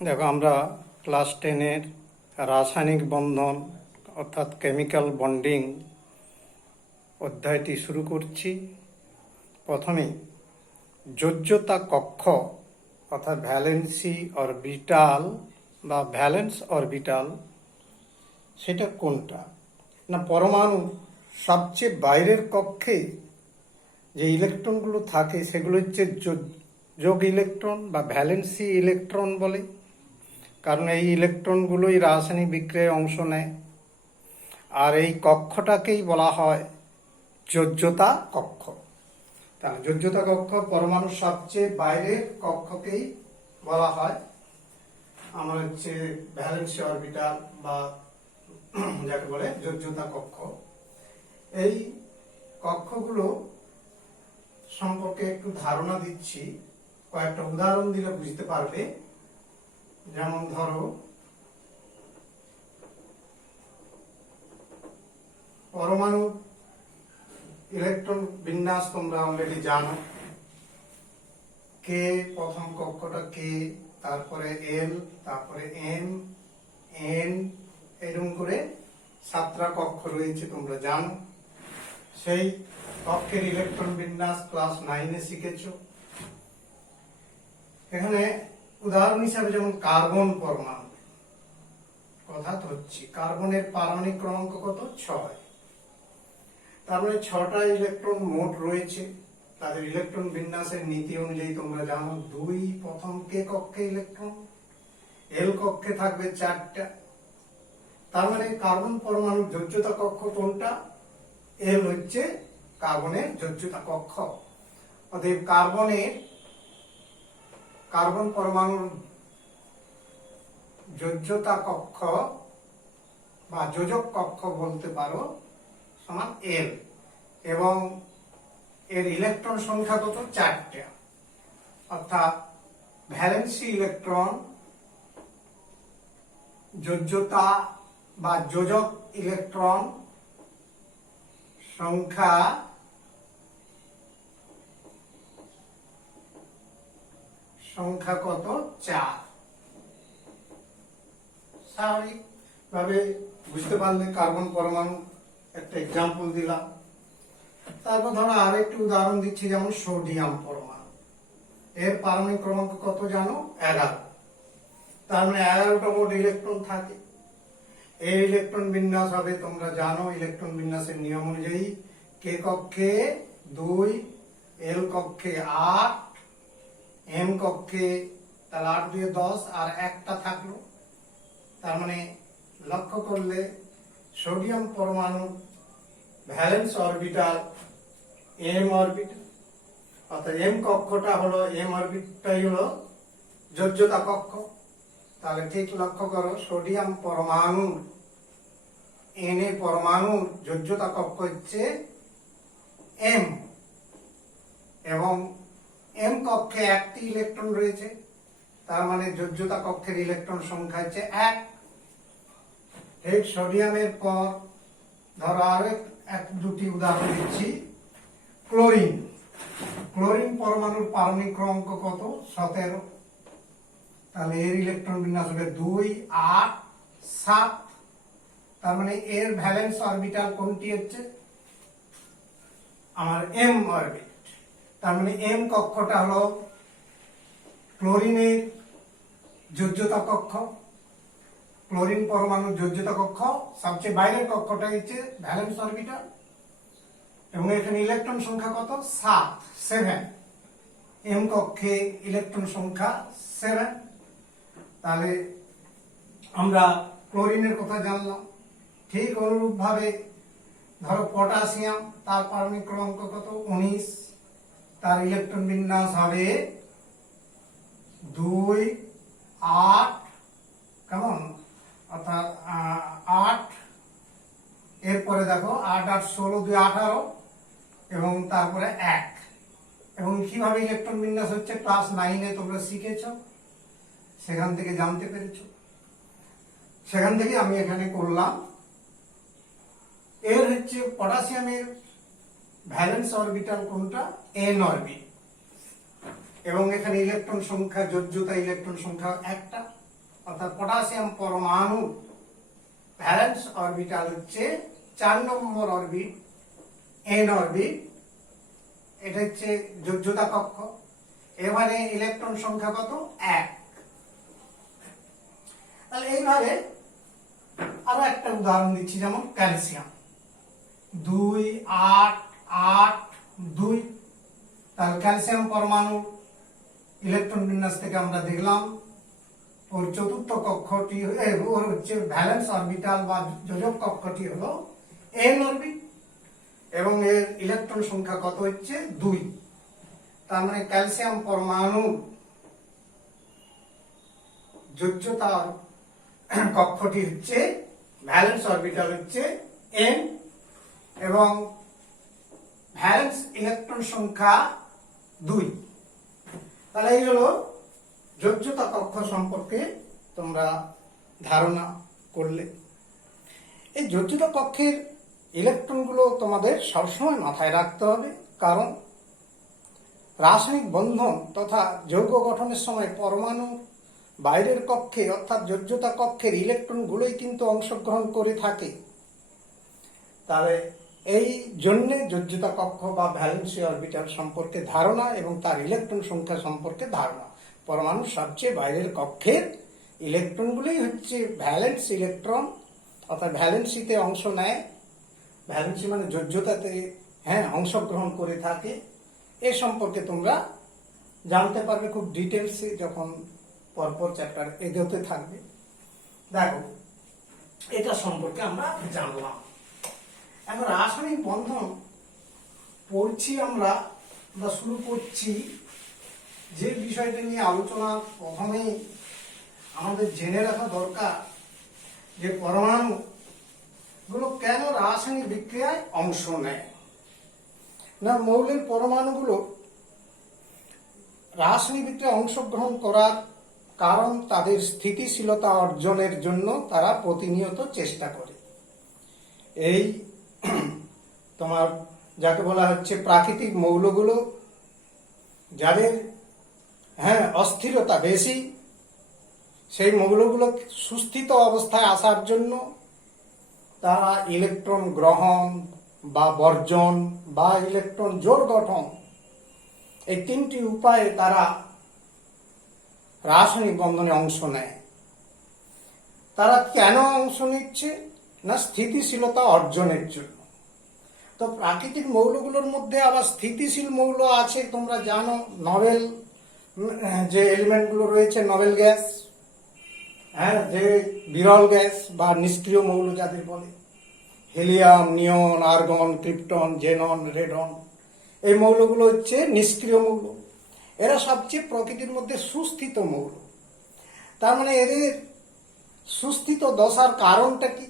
দেখো, আমরা ক্লাস 10-এর রাসায়নিক বন্ধন অর্থাৎ কেমিক্যাল বন্ডিং অধ্যায়টি শুরু করছি। প্রথমে যোজ্যতা কক্ষ অর্থাৎ ভ্যালেন্সি অরবিটাল বা ভ্যালেন্স অরবিটাল, সেটা কোনটা না, পরমাণু সবচেয়ে বাইরের কক্ষে যে ইলেকট্রনগুলো থাকে সেগুলো হচ্ছে যোগ ইলেকট্রন বা ভ্যালেন্সি ইলেকট্রন বলে, কারণ এই ইলেকট্রনগুলোই রাসায়নিক বিক্রিয়ায় অংশ নেয়। আর এই কক্ষটাকেই বলা হয় যোজ্যতা কক্ষ। তাহলে যোজ্যতা কক্ষ পরমাণুর সবচেয়ে বাইরের কক্ষকেই বলা হয় আমার হচ্ছে ভ্যালেন্সি অরবিটাল বা যাকে বলে যোজ্যতা কক্ষ। এই কক্ষগুলো সম্পর্কে একটু ধারণা দিচ্ছি, কয়েকটা উদাহরণ দিলে বুঝতে পারবে। যেমন ধরো, পরমাণু ইলেকট্রন বিন্যাস তোমরা অলরেডি জানো। কে প্রথম কক্ষটা কে, তারপরে এল, তারপরে এম, এন, এরকম করে 7টা কক্ষ রয়েছে, তোমরা জানো। সেই কক্ষের ইলেকট্রন বিন্যাস ক্লাস 9-এ শিখেছো। এখানে উদাহরণ হিসাবে যেমন কার্বন পরমাণু কথা হচ্ছে, কার্বনের পারমাণবিক ক্রমাঙ্ক কত? 6। তার মানে 6টা ইলেকট্রন মোট রয়েছে। তাদের ইলেকট্রন বিন্যাসের নীতি অনুযায়ী তোমরা জানো, 2 প্রথম কে কক্ষে ইলেকট্রন, এল কক্ষে থাকবে 4টা। তার মানে কার্বন পরমাণুর যোজ্যতা কক্ষ কোনটা? এল হচ্ছে কার্বনের যোজ্যতা কক্ষ। অতএব কার্বন পরমাণুর যোজ্যতা কক্ষ বা যোজক কক্ষ বলতে পারো সমান এল, এবং এর ইলেকট্রন সংখ্যা কত? 4টা। অর্থাৎ ভ্যালেন্সি ইলেকট্রন, যোজ্যতা বা যোজক ইলেকট্রন সংখ্যা কত? 4। স্বাভাবিক ভাবে বুঝতে পারলে কার্বন পরমাণু একটা এক্সাম্পল দিলাম। তারপর ধরো আর একটু উদাহরণ দিচ্ছি, যেমন সোডিয়াম পরমাণু। এর পারমাণবিক ক্রমাঙ্ক কত জানো? 11। তার মানে 11টা মোট ইলেকট্রন থাকে। এই ইলেকট্রন বিন্যাস হবে, তোমরা জানো, ইলেকট্রন বিন্যাসের নিয়ম অনুযায়ী কে কক্ষে 2, এল কক্ষে 8, এম কক্ষে, তাহলে 8 দিয়ে 10, আর একটা থাকলো। তার মানে লক্ষ্য করলে সোডিয়াম পরমাণু ভ্যালেন্স অরবিটাল এম অরবিটাল, অর্থাৎ এম কক্ষটা হলো, এম অরবিটাই হলো যোজ্যতা কক্ষ। তাহলে ঠিক লক্ষ্য করো, সোডিয়াম পরমাণু এন এ পরমাণুর যোজ্যতা কক্ষ হচ্ছে এম, এবং এম কক্ষে 1টি ইলেকট্রন রয়েছে। তার মানে যোজ্যতা কক্ষের ইলেকট্রন সংখ্যা হচ্ছে 1। ঠিক সোডিয়ামের পর ধরো আরো 1-2টি উদাহরণ দিচ্ছি। ক্লোরিন পরমাণুর পারমাণবিক ক্রমাঙ্ক কত? 17। তাহলে এর ইলেকট্রন বিন্যাস হবে 2, 8, 7। তার মানে এর ভ্যালেন্স অরবিটাল কোনটি হচ্ছে? আমার এম অরবিট। তার মানে এম কক্ষটা হলো ক্লোরিনের যোজ্যতা কক্ষ। ক্লোরিন পরমাণুর যোজ্যতা কক্ষ সবচেয়ে বাইরের কক্ষটা হচ্ছে ভ্যালেন্স অরবিটাল, এবং এখানে ইলেকট্রন সংখ্যা কত? 7। এম কক্ষে ইলেকট্রন সংখ্যা 7। তাহলে আমরা ক্লোরিনের কথা জানলাম। ঠিক অনুরূপ ভাবে ধরো পটাশিয়াম, তার পারমাণবিক ক্রমাঙ্ক কত? 19। তার ইলেকট্রন বিন্যাস হবে 2, 8, কেমন, অর্থাৎ 8। এরপরে দেখো 8, 8, 16, 2, 18, এবং তারপরে 1। এবং কিভাবে ইলেকট্রন বিন্যাস হচ্ছে ক্লাস 9-এ তোমরা শিখেছো, সেখান থেকে জানতে পেরেছো। সেখান থেকে আমি এখানে করলাম। এর হচ্ছে পটাশিয়ামের ভ্যালেন্স অরবিটাল কোনটা? এন অরবিট, এবং এখানে ইলেকট্রন সংখ্যা, যোজ্যতা ইলেকট্রন সংখ্যা 1টা। অর্থাৎ পটাশিয়াম পরমাণু ভ্যালেন্স অরবিটাল হচ্ছে 4 নম্বর অরবিট, এন অরবিট। এটা হচ্ছে যোজ্যতা কক্ষ। এবারে ইলেকট্রন সংখ্যা কত? 1। তাহলে এইভাবে আরো একটা উদাহরণ দিচ্ছি, যেমন ক্যালসিয়াম 2 8 8 2। তাহলে ক্যালসিয়াম পরমাণু ইলেকট্রন বিন্যাস থেকে আমরা দেখলাম ওর চতুর্থ কক্ষটি ওর হচ্ছে ভ্যালেন্স অরবিটাল বা যোজক কক্ষটি হলো এন অরবিট এবং এর ইলেকট্রন সংখ্যা কত হচ্ছে 2। তার মানে ক্যালসিয়াম পরমাণু যোজ্যতা কক্ষটি হচ্ছে ভ্যালেন্স অরবিটাল হচ্ছে এন এবং ভ্যালেন্স ইলেকট্রন সংখ্যা 2। তাহলে এই হলো যোজ্যতা কক্ষ সম্পর্কে তোমরা ধারণা করলে। এই যোজ্যতা কক্ষের ইলেকট্রনগুলো তোমাদের সবসময় মাথায় রাখতে হবে, কারণ রাসায়নিক বন্ধন তথা যৌগ গঠনের সময় পরমাণু বাইরের কক্ষে অর্থাৎ যোজ্যতা কক্ষের ইলেকট্রনগুলোই কিন্তু অংশগ্রহণ করে থাকে। তবে এই জন্যে যোজ্যতা কক্ষ বা ভ্যালেন্সি অরবিটাল সম্পর্কে ধারণা এবং তার ইলেকট্রন সংখ্যা সম্পর্কে ধারণা। পরমাণুর সবচেয়ে বাইরের কক্ষের ইলেকট্রনগুলোই হচ্ছে ভ্যালেন্স ইলেকট্রন, অর্থাৎ ভ্যালেন্সিতে অংশ নেয়, ভ্যালেন্সি মানে যোজ্যতাতে অংশগ্রহণ করে থাকে। এ সম্পর্কে তোমরা জানতে পারবে খুব ডিটেলসে যখন পরপর চ্যাপ্টার এগোতে থাকবে। দেখো, এটা সম্পর্কে আমরা জানলাম। এখন রাসায়নিক বন্ধন পড়ছি আমরা বা শুরু করছি, যে বিষয়টা নিয়ে আলোচনা প্রথমেই আমাদের জেনে রাখা দরকার যে পরমাণু গুলো কেন রাসায়নিক বিক্রিয়ায় অংশ নেয়। না, মৌলের পরমাণুগুলো রাসায়নিক বিক্রিয়ায় অংশগ্রহণ করার কারণ তাদের স্থিতিশীলতা অর্জনের জন্য তারা প্রতিনিয়ত চেষ্টা করে। এই তোমার যাকে বলা হচ্ছে প্রাকৃতিক মৌলগুলো, যাদের অস্থিরতা বেশি, সেই মৌলগুলো সুস্থিত অবস্থায় আসার জন্য তারা ইলেকট্রন গ্রহণ বা বর্জন বা ইলেকট্রন জোড় গঠন, এই 3টি উপায়ে তারা রাসায়নিক বন্ধনে অংশ নেয়। তারা কেন অংশ নিচ্ছে? না, স্থিতিশীলতা অর্জনের জন্য। তো প্রাকৃতিক মৌলগুলোর মধ্যে আবার স্থিতিশীল মৌল আছে, তোমরা জানো। নভেল যে এলিমেন্টগুলো রয়েছে, নভেল গ্যাস, যে বিরল গ্যাস বা নিষ্ক্রিয় মৌল যাদের বলে, হিলিয়াম, নিয়ন, আর্গন, ক্রিপ্টন, জেনন, রেডন, এই মৌলগুলো হচ্ছে নিষ্ক্রিয় মৌল। এরা সবচেয়ে প্রকৃতির মধ্যে সুস্থিত মৌল। তার মানে এদের সুস্থিত দশার কারণটা কি?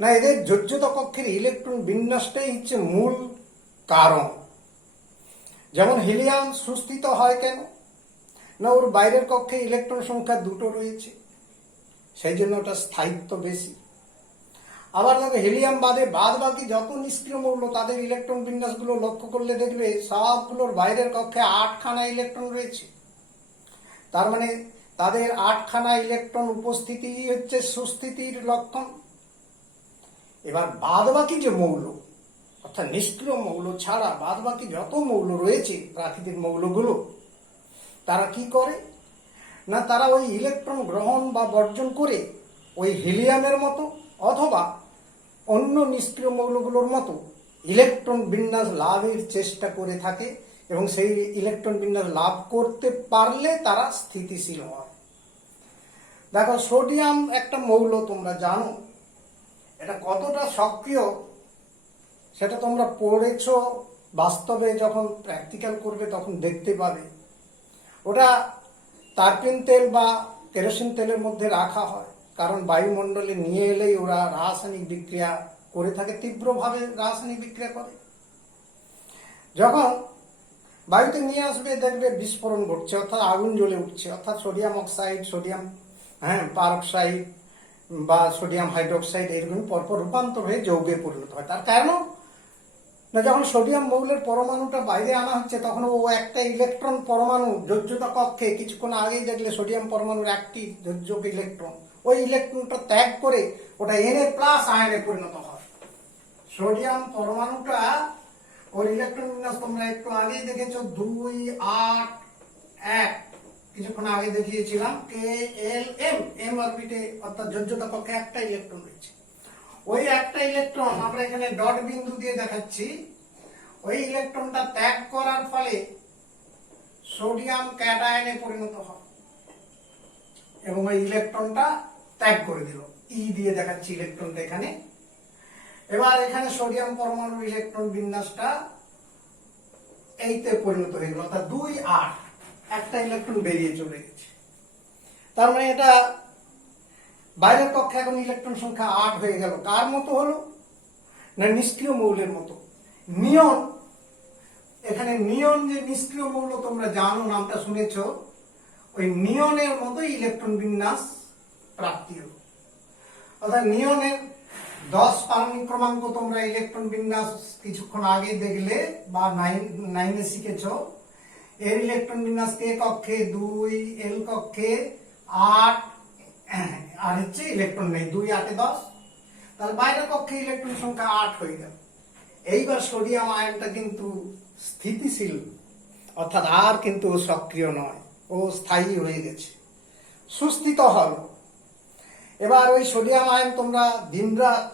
না, এদের যোজ্যতা কক্ষের ইলেকট্রন বিন্যাসটাই হচ্ছে মূল কারণ। যেমন হিলিয়াম সুস্থিত হয় কেন? না, ওর বাইরের কক্ষে ইলেকট্রন সংখ্যা 2টো রয়েছে, সেই জন্য ওটা স্থায়িত্ব বেশি। আবার দেখো, হিলিয়াম বাদে বাদ বাকি যত নিষ্ক্রিয় মৌল তাদের ইলেকট্রন বিন্যাসগুলো লক্ষ্য করলে দেখবে সবগুলোর বাইরের কক্ষে 8খানা ইলেকট্রন রয়েছে। তার মানে তাদের 8খানা ইলেকট্রন উপস্থিতি হচ্ছে সুস্থিতির লক্ষণ। এবার বাদ বাকি যে মৌল, অর্থাৎ নিষ্ক্রিয় মৌল ছাড়া বাদ বাকি যত মৌল রয়েছে প্রাকৃতিক মৌলগুলো, তারা কি করে? না, তারা ওই ইলেকট্রন গ্রহণ বা বর্জন করে ওই হিলিয়ামের মতো অথবা অন্য নিষ্ক্রিয় মৌলগুলোর মতো ইলেকট্রন বিন্যাস লাভের চেষ্টা করে থাকে এবং সেই ইলেকট্রন বিন্যাস লাভ করতে পারলে তারা স্থিতিশীল হয়। দেখো, সোডিয়াম একটা মৌল, তোমরা জানো এটা কতটা সক্রিয় সেটা তোমরা পড়েছো, বাস্তবে যখন প্র্যাকটিক্যাল করবে তখন দেখতে পাবে। ওটা তারপিন তেল বা কেরোসিন তেলের মধ্যে রাখা হয়, কারণ বায়ুমণ্ডলে নিয়ে এলেই ওরা রাসায়নিক বিক্রিয়া করে থাকে, তীব্রভাবে রাসায়নিক বিক্রিয়া করে। যখন বায়ুতে নিয়ে আসবে দেখবে বিস্ফোরণ ঘটছে, অর্থাৎ আগুন জ্বলে উঠছে, অর্থাৎ সোডিয়াম অক্সাইড, সোডিয়াম পারঅক্সাইড বা সোডিয়াম হাইড্রোক্সাইড এরকম পরপর রূপান্তর হয়ে যৌগে পরিণত হয়। তার কারণ না, যখন সোডিয়াম মৌলের পরমাণুটা বাইরে আনা হচ্ছে তখন ও একটা ইলেকট্রন পরমাণু যোজ্যতা কক্ষে, কিছুক্ষণ আগেই দেখলে সোডিয়াম পরমাণুর একটি যোজ্যক ইলেকট্রন, ওই ইলেকট্রনটা ত্যাগ করে ওটা Na+ আয়নে পরিণত হয়। সোডিয়াম পরমাণুটা ওর ইলেকট্রন বিন্যাস তোমরা একটু আগেই দেখেছো, 2 8 1, কিছুক্ষণ আগে দেখিয়েছিলাম KLm, m অরবিটে অর্থাৎ যোজ্যতা কক্ষে একটা ইলেকট্রন রয়েছে। ওই একটা ইলেকট্রন আমরা এখানে ডট বিন্দু দিয়ে দেখাচ্ছি, ওই ইলেকট্রনটা ত্যাগ করার ফলে সোডিয়াম ক্যাটায়নে পরিণত হয় এবং ওই ইলেকট্রনটা ত্যাগ করে দিল, ই দিয়ে দেখাচ্ছি ইলেকট্রনটা এখানে। এবার এখানে সোডিয়াম পরমাণুর ইলেকট্রন বিন্যাসটা এইতে পরিণত হয়ে গেল, অর্থাৎ 2 8, একটা ইলেকট্রন বেরিয়ে চলে গেছে। তার মানে এটা বাইরের কক্ষে এখন ইলেকট্রন সংখ্যা 8 হয়ে গেল। কার মতো হলো? না, নিষ্ক্রিয় মৌলের মতো। নিয়ন, এখানে নিয়ন যে নিষ্ক্রিয় মৌল তোমরা জানো, নামটা শুনেছো, ওই নিয়নের মতো ইলেকট্রন বিন্যাস প্রাপ্তি হলো। অর্থাৎ নিয়নের 10 পারমাণবিক ক্রমাঙ্ক তোমরা ইলেকট্রন বিন্যাস কিছুক্ষণ আগে দেখলে বা 9 শিখেছো। এর ইলেকট্রন বিন্যাস কে কক্ষে 2, এল কক্ষে 8, আর হচ্ছে ইলেকট্রন নেই, 2 8 এ 10, তাহলে বাইরের কক্ষে ইলেকট্রন সংখ্যা 8 হয়ে গেল। এইবার সোডিয়াম আয়নটা কিন্তু স্থিতিশীল, অর্থাৎ আর কিন্তু সক্রিয় নয়, ও স্থায়ী হয়ে গেছে, সুস্থিত হল। এবার ওই সোডিয়াম আয়ন তোমরা দিনরাত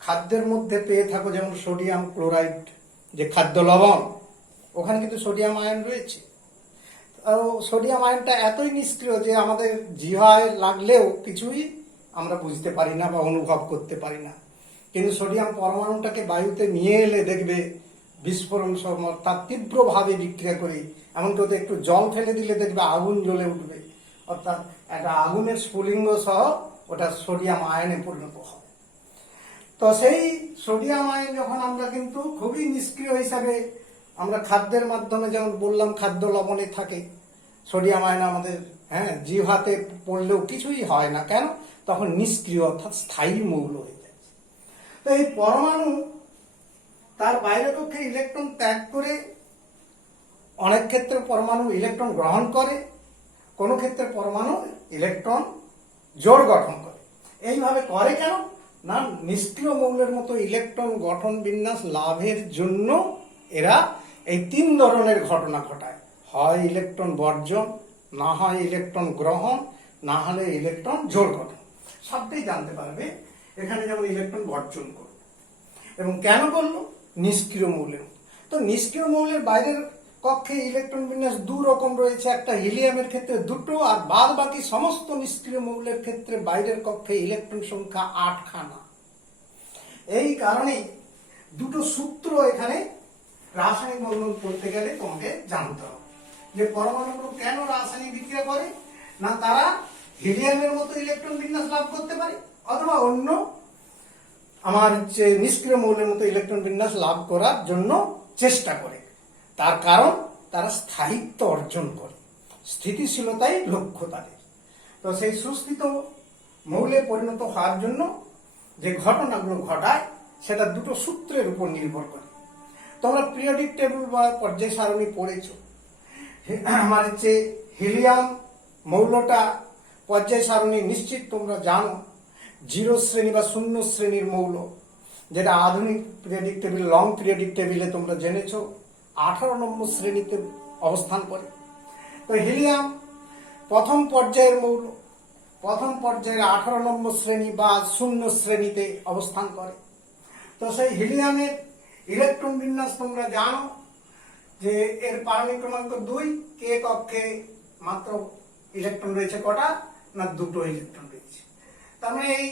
খাদ্যের মধ্যে পেয়ে থাকো, যেমন সোডিয়াম ক্লোরাইড যে খাদ্য লবণ, ওখানে কিন্তু সোডিয়াম আয়ন রয়েছে। সোডিয়াম আয়নটা এতই নিষ্ক্রিয় যে আমাদের জিহ্বায় লাগলেও কিছুই আমরা বুঝতে পারি না বা অনুভব করতে পারি না। কিন্তু সোডিয়াম পরমাণুটাকে বায়ুতে নিয়ে এলে দেখবে বিস্ফোরণ সময় তার তীব্রভাবে বিক্রিয়া করে, এমনকি ওতে একটু জল ফেলে দিলে দেখবে আগুন জ্বলে উঠবে, অর্থাৎ একটা আগুনের স্ফুলিঙ্গ সহ ওটা সোডিয়াম আয়নে পরিণত হয়। তো সেই সোডিয়াম আয়ন যখন আমরা কিন্তু খুবই নিষ্ক্রিয় হিসাবে আমরা খাদ্যের মাধ্যমে, যেমন বললাম খাদ্য লবণে থাকে সোডিয়াম আয়ন, আমাদের জিহ্বাতে পড়লেও কিছুই হয় না, কেন? তখন নিষ্ক্রিয় অর্থাৎ স্থায়ী মৌল হয়ে যায়। তো এই পরমাণু তার বাইরের কক্ষে ইলেকট্রন ত্যাগ করে, অনেক ক্ষেত্রে পরমাণু ইলেকট্রন গ্রহণ করে, কোন ক্ষেত্রে পরমাণু ইলেকট্রন জোড় গঠন করে। এইভাবে করে কেন? না, নিষ্ক্রিয় মৌলের মতো ইলেকট্রন গঠন বিন্যাস লাভের জন্য এরা এই 3 ধরনের ঘটনা ঘটায়, হয় ইলেকট্রন বর্জন, না হয় ইলেকট্রন গ্রহণ, না হলে ইলেকট্রন জোড় গঠন। সবটাই জানতে পারবে এখানে। যেমন ইলেকট্রন বর্জন করল, এবং কেন করলো? নিষ্ক্রিয় মৌলের। তো নিষ্ক্রিয় মৌলের বাইরের কক্ষে ইলেকট্রন বিন্যাস 2 রকম রয়েছে, একটা হিলিয়ামের ক্ষেত্রে 2টো, আর বাদ বাকি সমস্ত নিষ্ক্রিয় মৌলের ক্ষেত্রে বাইরের কক্ষে ইলেকট্রন সংখ্যা 8খানা। এই কারণে 2টো সূত্র এখানে রাসায়নিক বন্ধন করতে গেলে তোমাকে জানতে হবে, যে পরমাণুগুলো কেন রাসায়নিক বিক্রিয়া করে। না, তারা হিলিয়ামের মতো ইলেকট্রন বিন্যাস লাভ করতে পারে, অথবা অন্য আমার হচ্ছে নিষ্ক্রিয় মৌলের মতো ইলেকট্রন বিন্যাস লাভ করার জন্য চেষ্টা করে। তার কারণ তারা স্থায়িত্ব অর্জন করে, স্থিতিশীলতাই লক্ষ্য তাদের। তো সেই সুস্থিত মৌলে পরিণত হওয়ার জন্য যে ঘটনাগুলো ঘটায় সেটা 2টো সূত্রের উপর নির্ভর করে। তোমরা পিরিয়ডিক টেবিল বা পর্যায় সারণী পড়েছো। আমার হচ্ছে হিলিয়াম মৌলটা পর্যায় সারণী নিশ্চিত তোমরা জানো, 0 শ্রেণী বা 0 শ্রেণীর মৌল, যেটা আধুনিক পিরিয়ডিক টেবিল, লং পিরিয়ডিক টেবিলে তোমরা জেনেছো 18 নম্বর শ্রেণীতে অবস্থান করে। তো হিলিয়াম প্রথম পর্যায়ের মৌল, প্রথম পর্যায়ের 18 নম্বর শ্রেণী বা 0 শ্রেণীতে অবস্থান করে। তো সেই হিলিয়ামের ইলেকট্রন বিন্যাস তোমরা জানো, যে এর পারমাণবিক ক্রমাঙ্ক 2, কে কক্ষে মাত্র ইলেকট্রন রয়েছে কটা? না, 2টো ইলেকট্রন রয়েছে। তার মানে এই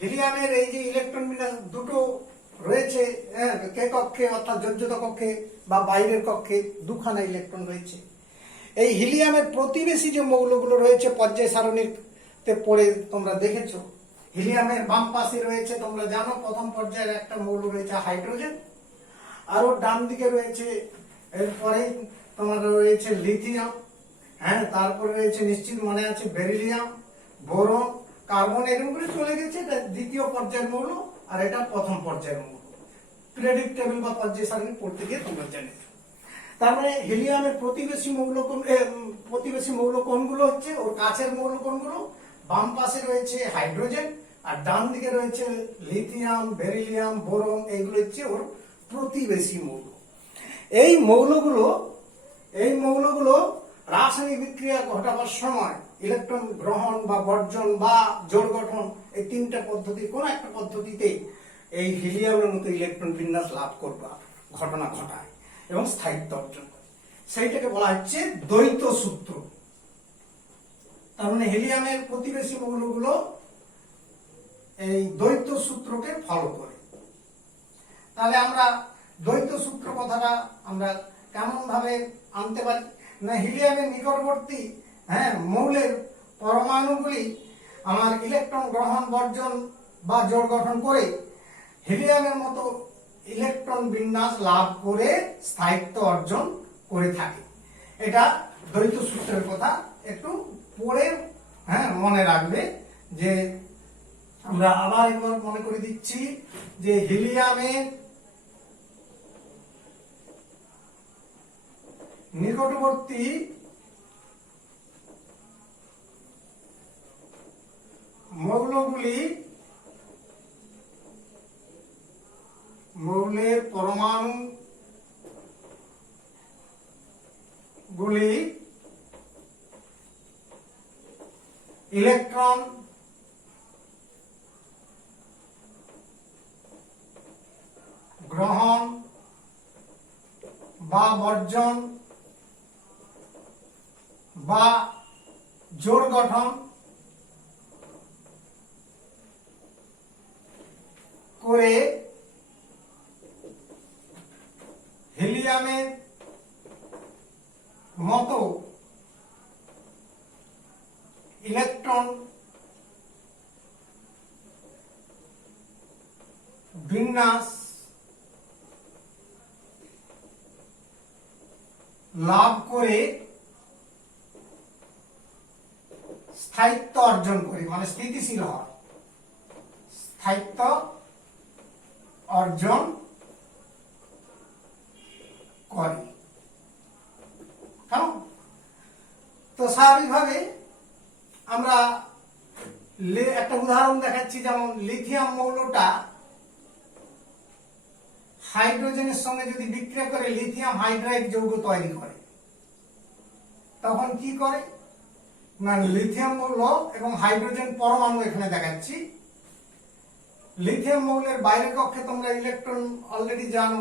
হিলিয়ামের এই যে ইলেকট্রন বিন্যাস 2টো রয়েছে, কে কক্ষে অর্থাৎ যোজ্যতা কক্ষে বা বাইরের কক্ষে 2খানা ইলেকট্রন রয়েছে। এই হিলিয়ামের প্রতিবেশী যে মৌলগুলো রয়েছে পর্যায় সারণীতে পড়ে তোমরা দেখেছো, হিলিয়ামের বাম পাশে রয়েছে তোমরা জানো প্রথম পর্যায়ের একটা মৌল রয়েছে হাইড্রোজেন, আর ওর ডান দিকে রয়েছে, এরপরে তোমার রয়েছে লিথিয়াম, তারপরে রয়েছে নিশ্চিত মনে আছে বেরিলিয়াম, বোরন, কার্বন, এরকম করে চলে গেছে। এটা দ্বিতীয় পর্যায়ের মৌল আর এটা প্রথম পর্যায়ের মৌল। পিরিয়ডিক টেবিল বা পর্যায় সারণী পড়তে গিয়ে তোমরা জেনে। তার মানে হিলিয়ামের প্রতিবেশী মৌল কোনগুলো হচ্ছে, ওর কাছের মৌল কোনগুলো, বাম পাশে রয়েছে হাইড্রোজেন আর ডান দিকে রয়েছে লিথিয়াম, বেরিলিয়াম, বোরন, এইগুলো হচ্ছে ওর প্রতিবেশী মৌল। এই মৌলগুলো রাসায়নিক বিক্রিয়া ঘটাবার সময় ইলেকট্রন গ্রহণ বা বর্জন বা জোড় গঠন, এই তিনটা পদ্ধতি কোন একটা পদ্ধতিতে এই হিলিয়ামের মতো ইলেকট্রন বিন্যাস লাভ করবার ঘটনা ঘটায় এবং স্থায়িত্ব অর্জন করে। সেইটাকে বলা হচ্ছে দ্বৈত সূত্র। তার মানে হিলিয়ামের প্রতিবেশী মৌলগুলো এই দ্বৈত সূত্রকে ফলো করে। তাহলে আমরা দ্বৈত সূত্র কথাটা আমরা কেমন ভাবে আনতে পারি না, হিলিয়ামের নিকটবর্তী মৌলের পরমাণুগুলি আমার ইলেকট্রন গ্রহণ বর্জন বা জোড় গঠন করে হিলিয়ামের মতো ইলেকট্রন বিন্যাস লাভ করে স্থায়িত্ব অর্জন করে থাকে। এটা দ্বৈত সূত্রের কথা একটু পড়ে মনে রাখবে। যে আমরা আবার একবার মনে করে দিচ্ছি যে হিলিয়ামের নিকটবর্তী মৌলের পরমাণুগুলি ইলেকট্রন গ্রহণ বা বর্জন বা জোড় গঠন করে হিলিয়ামের মতো ইলেকট্রন বিন্যাস লাভ করে স্থায়িত্ব অর্জন করে, মানে স্থিতিশীল হয়, স্থায়িত্ব অর্জন করে। কেমন? তো স্বাভাবিকভাবে আমরা একটা উদাহরণ দেখাচ্ছি, যেমন লিথিয়াম মৌলটা হাইড্রোজেনের সঙ্গে যদি বিক্রিয়া করে লিথিয়াম হাইড্রাইড যৌগ তৈরি করে, তখন কি করে না, লিথিয়াম মৌল এবং হাইড্রোজেন পরমাণু এখানে দেখাচ্ছি। লিথিয়াম মৌলের বাইরের কক্ষে তোমরা ইলেকট্রন অলরেডি জানো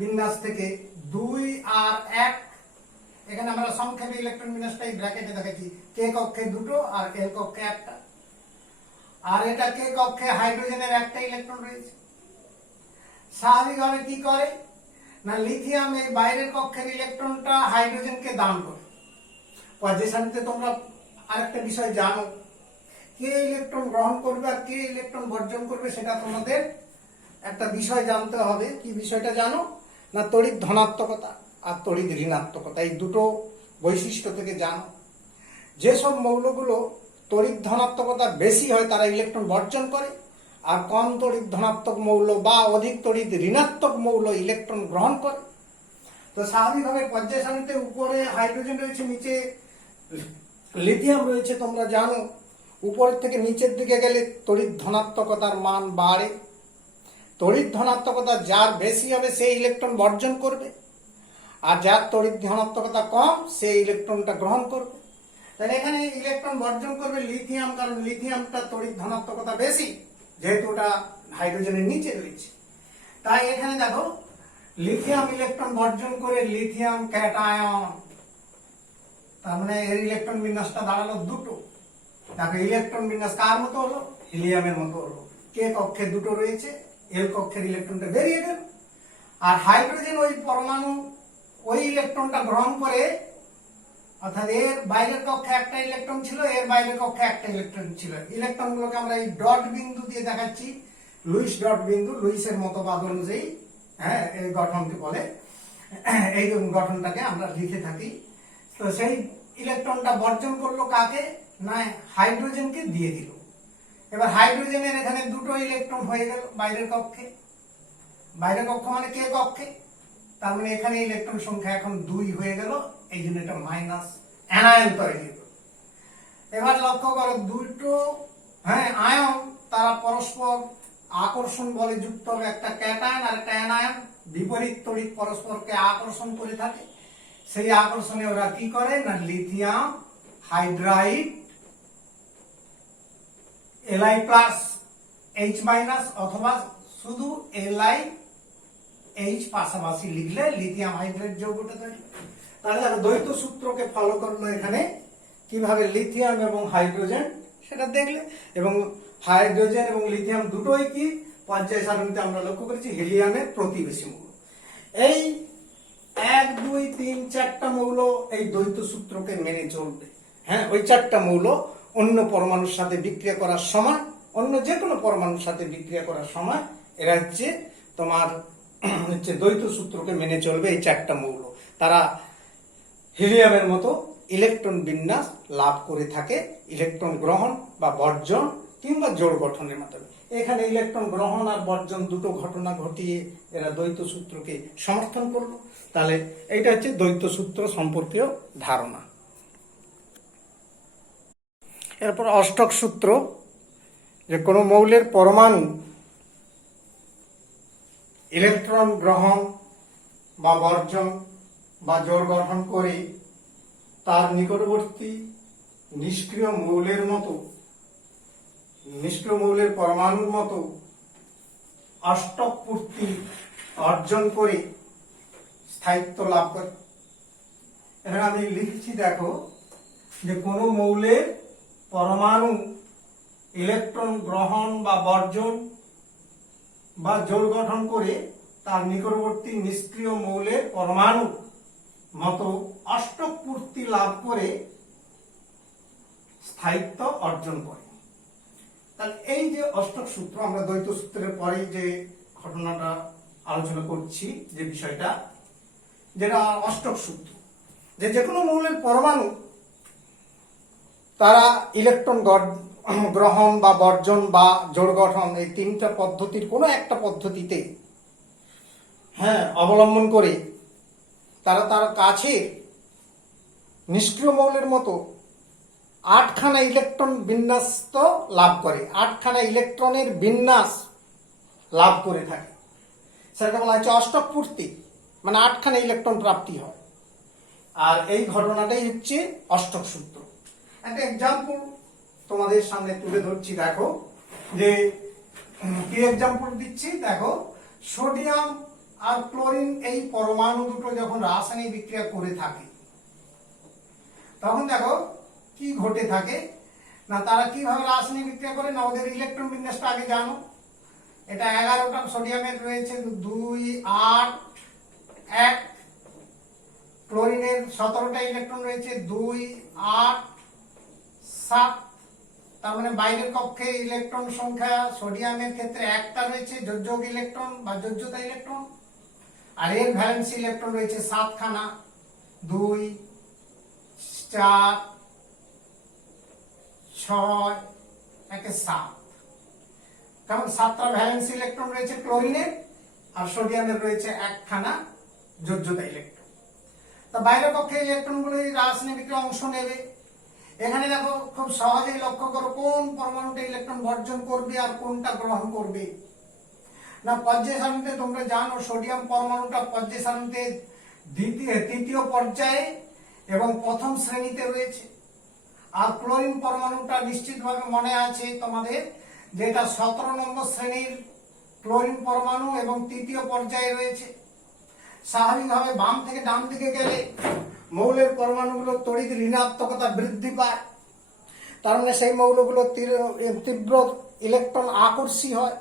বিন্যাস থেকে 2 আর 1। এখানে আমরা সংক্ষেপে ইলেকট্রন বিন্যাসটাই ব্র্যাকেটে দেখাচ্ছি, কে কক্ষে 2 আর এল কক্ষে 1। আর এটা কে কক্ষে হাইড্রোজেনের একটা ইলেকট্রন রয়েছে। স্বাভাবিকভাবে কি করে না, লিথিয়াম এই বাইরের কক্ষের ইলেকট্রনটা হাইড্রোজেনকে দান করে। পর্যায় সারণীতে তোমরা আরেকটা বিষয় জানো, কে ইলেকট্রন গ্রহণ করবে আর কে ইলেকট্রন বর্জন করবে, সেটা তোমাদের একটা বিষয় জানতে হবে। কি বিষয়টা জানো না, তড়িৎ ধনাত্মকতা আর তড়িৎ ঋণাত্মকতা, এই দুটো বৈশিষ্ট্য থেকে জানো। যেসব মৌলগুলো তড়িৎ ধনাত্মকতা বেশি হয় তারা ইলেকট্রন বর্জন করে, আর কম তড়িৎ ধনাত্মক মৌল বা অধিক তড়িৎ ঋণাত্মক মৌল ইলেকট্রন গ্রহণ করে। তো স্বাভাবিকভাবে পর্যায় সারণীতে উপরে হাইড্রোজেন রয়েছে, নিচে লিথিয়াম রয়েছে। তোমরা জানো উপরের থেকে নিচের দিকে গেলে তড়িৎ ধনাত্মকতার মান বাড়ে। তড়িৎ ধনাত্মকতা যার বেশি হবে সেই ইলেকট্রন বর্জন করবে, আর যার তড়িৎ ধনাত্মকতা কম সেই ইলেকট্রনটা গ্রহণ করবে। তাহলে এখানে ইলেকট্রন বর্জন করবে লিথিয়াম, কারণ লিথিয়ামটা তড়িৎ ধনাত্মকতা বেশি, যেহেতু ওটা হাইড্রোজেনের নিচে রয়েছে। তাই এখানে দেখো লিথিয়াম ইলেকট্রন বর্জন করে লিথিয়াম ক্যাটায়ন, তার মানে এর ইলেকট্রন বিন্যাসটা দাঁড়ালো 2। দেখো ইলেকট্রন বিন্যাস কার মতো হলো, হিলিয়ামের মতো হলো। কে কক্ষে 2 রয়েছে, এল কক্ষের ইলেকট্রনটা বেরিয়ে গেল। আর হাইড্রোজেন ওই পরমাণু ওই ইলেকট্রনটা গ্রহণ করে, অর্থাৎ এর বাইরের কক্ষে একটা ইলেকট্রন ছিল, এর বাইরের কক্ষে একটা ইলেকট্রন ছিল। ইলেকট্রনগুলোকে আমরা এই ডট বিন্দু দিয়ে দেখাচ্ছি, লুইস ডট বিন্দু, লুইসের মতবাদ অনুযায়ী এই গঠনকে বলে। এই গঠনটাকে আমরা লিখে থাকি। তো সেই ইলেকট্রনটা বর্জন করলো কাকে না, হাইড্রোজেনকে দিয়ে দিল। এবার হাইড্রোজেনের এখানে 2 ইলেকট্রন হয়ে গেল বাইরের কক্ষে, বাইরে কক্ষ মানে কে কক্ষে, তার মানে এখানে ইলেকট্রন সংখ্যা এখন 2 হয়ে গেল, এই জন্য এটা মাইনাস অ্যানায়ন তৈরি হলো। এবার লক্ষ্য করো দুটো আয়ন তারা পরস্পর আকর্ষণ বলে যুক্ত হবে, একটা ক্যাটায়ন আর একটা অ্যানায়ন, বিপরীত তড়িৎ পরস্পরকে আকর্ষণ করে থাকে। সেই আকর্ষণে ওরা কি করে না lithium hydride Li plus H minus অথবা শুধু Li H পাশাপাশি লিখলে লিথিয়াম হাইড্রাইড যৌগটা তৈরি। তাহলে দেখো দ্বৈত সূত্রকে ফলো করলো এখানে কিভাবে লিথিয়াম এবং হাইড্রোজেন সেটা দেখলে, এবং হাইড্রোজেন এবং লিথিয়াম দুটোই কি পর্যায় সারণীতে আমরা লক্ষ্য করেছি হিলিয়ামের প্রতিবেশী মৌল। এই 1 2 3 4টা মৌল এই দ্বৈত সূত্রকে মেনে চলবে। ওই 4টা মৌল অন্য পরমাণুর সাথে বিক্রিয়া করার সময়, অন্য যে কোনো পরমাণুর সাথে বিক্রিয়া করার সময় এরা তোমার দ্বৈত সূত্রকে মেনে চলবে। এই 4টা মৌল তারা হিলিয়ামের মতো ইলেকট্রন বিন্যাস লাভ করে থাকে ইলেকট্রন গ্রহণ বা বর্জন কিংবা জোড় গঠনের মাধ্যমে। এখানে ইলেকট্রন গ্রহণ আর বর্জন দুটো ঘটনা ঘটিয়ে এরা দ্বৈত সূত্রকে সমর্থন করলো। তাহলে এইটা হচ্ছে দ্বৈত সূত্র সম্পর্কীয় ধারণা। এরপর অষ্টক সূত্র, যে কোনো মৌলের পরমাণু ইলেকট্রন গ্রহণ বা বর্জন বা জোড় গঠন করে তার নিকটবর্তী নিষ্ক্রিয় মৌলের পরমাণুর মতো অষ্টক পূর্তি অর্জন করে স্থায়িত্ব লাভ করে। এখানে আমি লিখছি দেখো যে কোনো মৌলের পরমাণু ইলেকট্রন গ্রহণ বা বর্জন বা জোড় গঠন করে তার নিকটবর্তী নিষ্ক্রিয় মৌলের পরমাণু মতো অষ্টক পূর্তি লাভ করে স্থায়িত্ব অর্জন করে। তাহলে এই যে অষ্টক সূত্র, আমরা দ্বৈত সূত্রের পরেই যে ঘটনাটা আলোচনা করছি, যে বিষয়টা যেটা অষ্টক সূত্র, যে কোনো মৌলের পরমাণু তারা ইলেকট্রন গ্রহণ বা বর্জন বা জোড় গঠন এই 3টা পদ্ধতির কোনো একটা পদ্ধতিতে অবলম্বন করে তারা তার কাছে নিষ্ক্রিয় মৌলের মতো 8খানা ইলেকট্রন বিন্যাস লাভ করে, 8খানা ইলেকট্রনের বিন্যাস লাভ করে থাকে। সেটা বলা হচ্ছে অষ্টক পূর্তি, মানে 8খানা ইলেকট্রন প্রাপ্তি হয়। আর এই ঘটনাটাই হচ্ছে অষ্টক সূত্র। একটা এক্সাম্পল তোমাদের সামনে তুলে ধরছি, দেখো যে কি এক্সাম্পল দিচ্ছি। দেখো সোডিয়াম আর ক্লোরিন এই পরমাণু দুটো যখন রাসায়নিক বিক্রিয়া করে থাকে তখন দেখো কি ঘটে থাকে না, তারা কিভাবে রাসায়নিক বিক্রিয়া করে না, ওদের ইলেকট্রন বিন্যাসটা আগে জানো। এটা 11টা সোডিয়ামের রয়েছে 2 8 1, ক্লোরিনের 17টা ইলেকট্রন রয়েছে 2 8 7। তার মানে বাইরের কক্ষে ইলেকট্রন সংখ্যা সোডিয়ামের ক্ষেত্রে 1টা রয়েছে যোজ্যক ইলেকট্রন বা যোজ্যতা ইলেকট্রন, আর এর ভ্যালেন্সি ইলেকট্রন রয়েছে 7খানা 2 4 6 একে 7। কারণ 7টা ভ্যালেন্সি ইলেকট্রন রয়েছে ক্লোরিনের, আর সোডিয়ামের রয়েছে 1খানা যোজ্যতা ইলেকট্রন। তা বাইরের কক্ষে ইলেকট্রনগুলো রাসায়নিক বিক্রিয়ায় অংশ নেবে। এখানে দেখো খুব সহজেই লক্ষ্য করো কোন পরমাণুটা ইলেকট্রন বর্জন করবে আর কোনটা গ্রহণ করবে। না পর্যায় সারণীতে তোমরা জানো সোডিয়াম পরমাণুটা পর্যায় সারণীতে তৃতীয় পর্যায়ে এবং প্রথম শ্রেণীতে রয়েছে, আর ক্লোরিন পরমাণুটা নিশ্চিতভাবে মনে আছে তোমাদের, যেটা 17 নম্বর শ্রেণীর ক্লোরিন পরমাণু এবং তৃতীয় পর্যায়ে রয়েছে। স্বাভাবিকভাবে বাম থেকে ডান দিকে গেলে মৌলের পরমাণুগুলো তড়িৎ ঋণাত্মকতা বৃদ্ধি পায়, তার মানে সেই মৌলগুলো তীব্র ইলেকট্রন আকর্ষী হয়।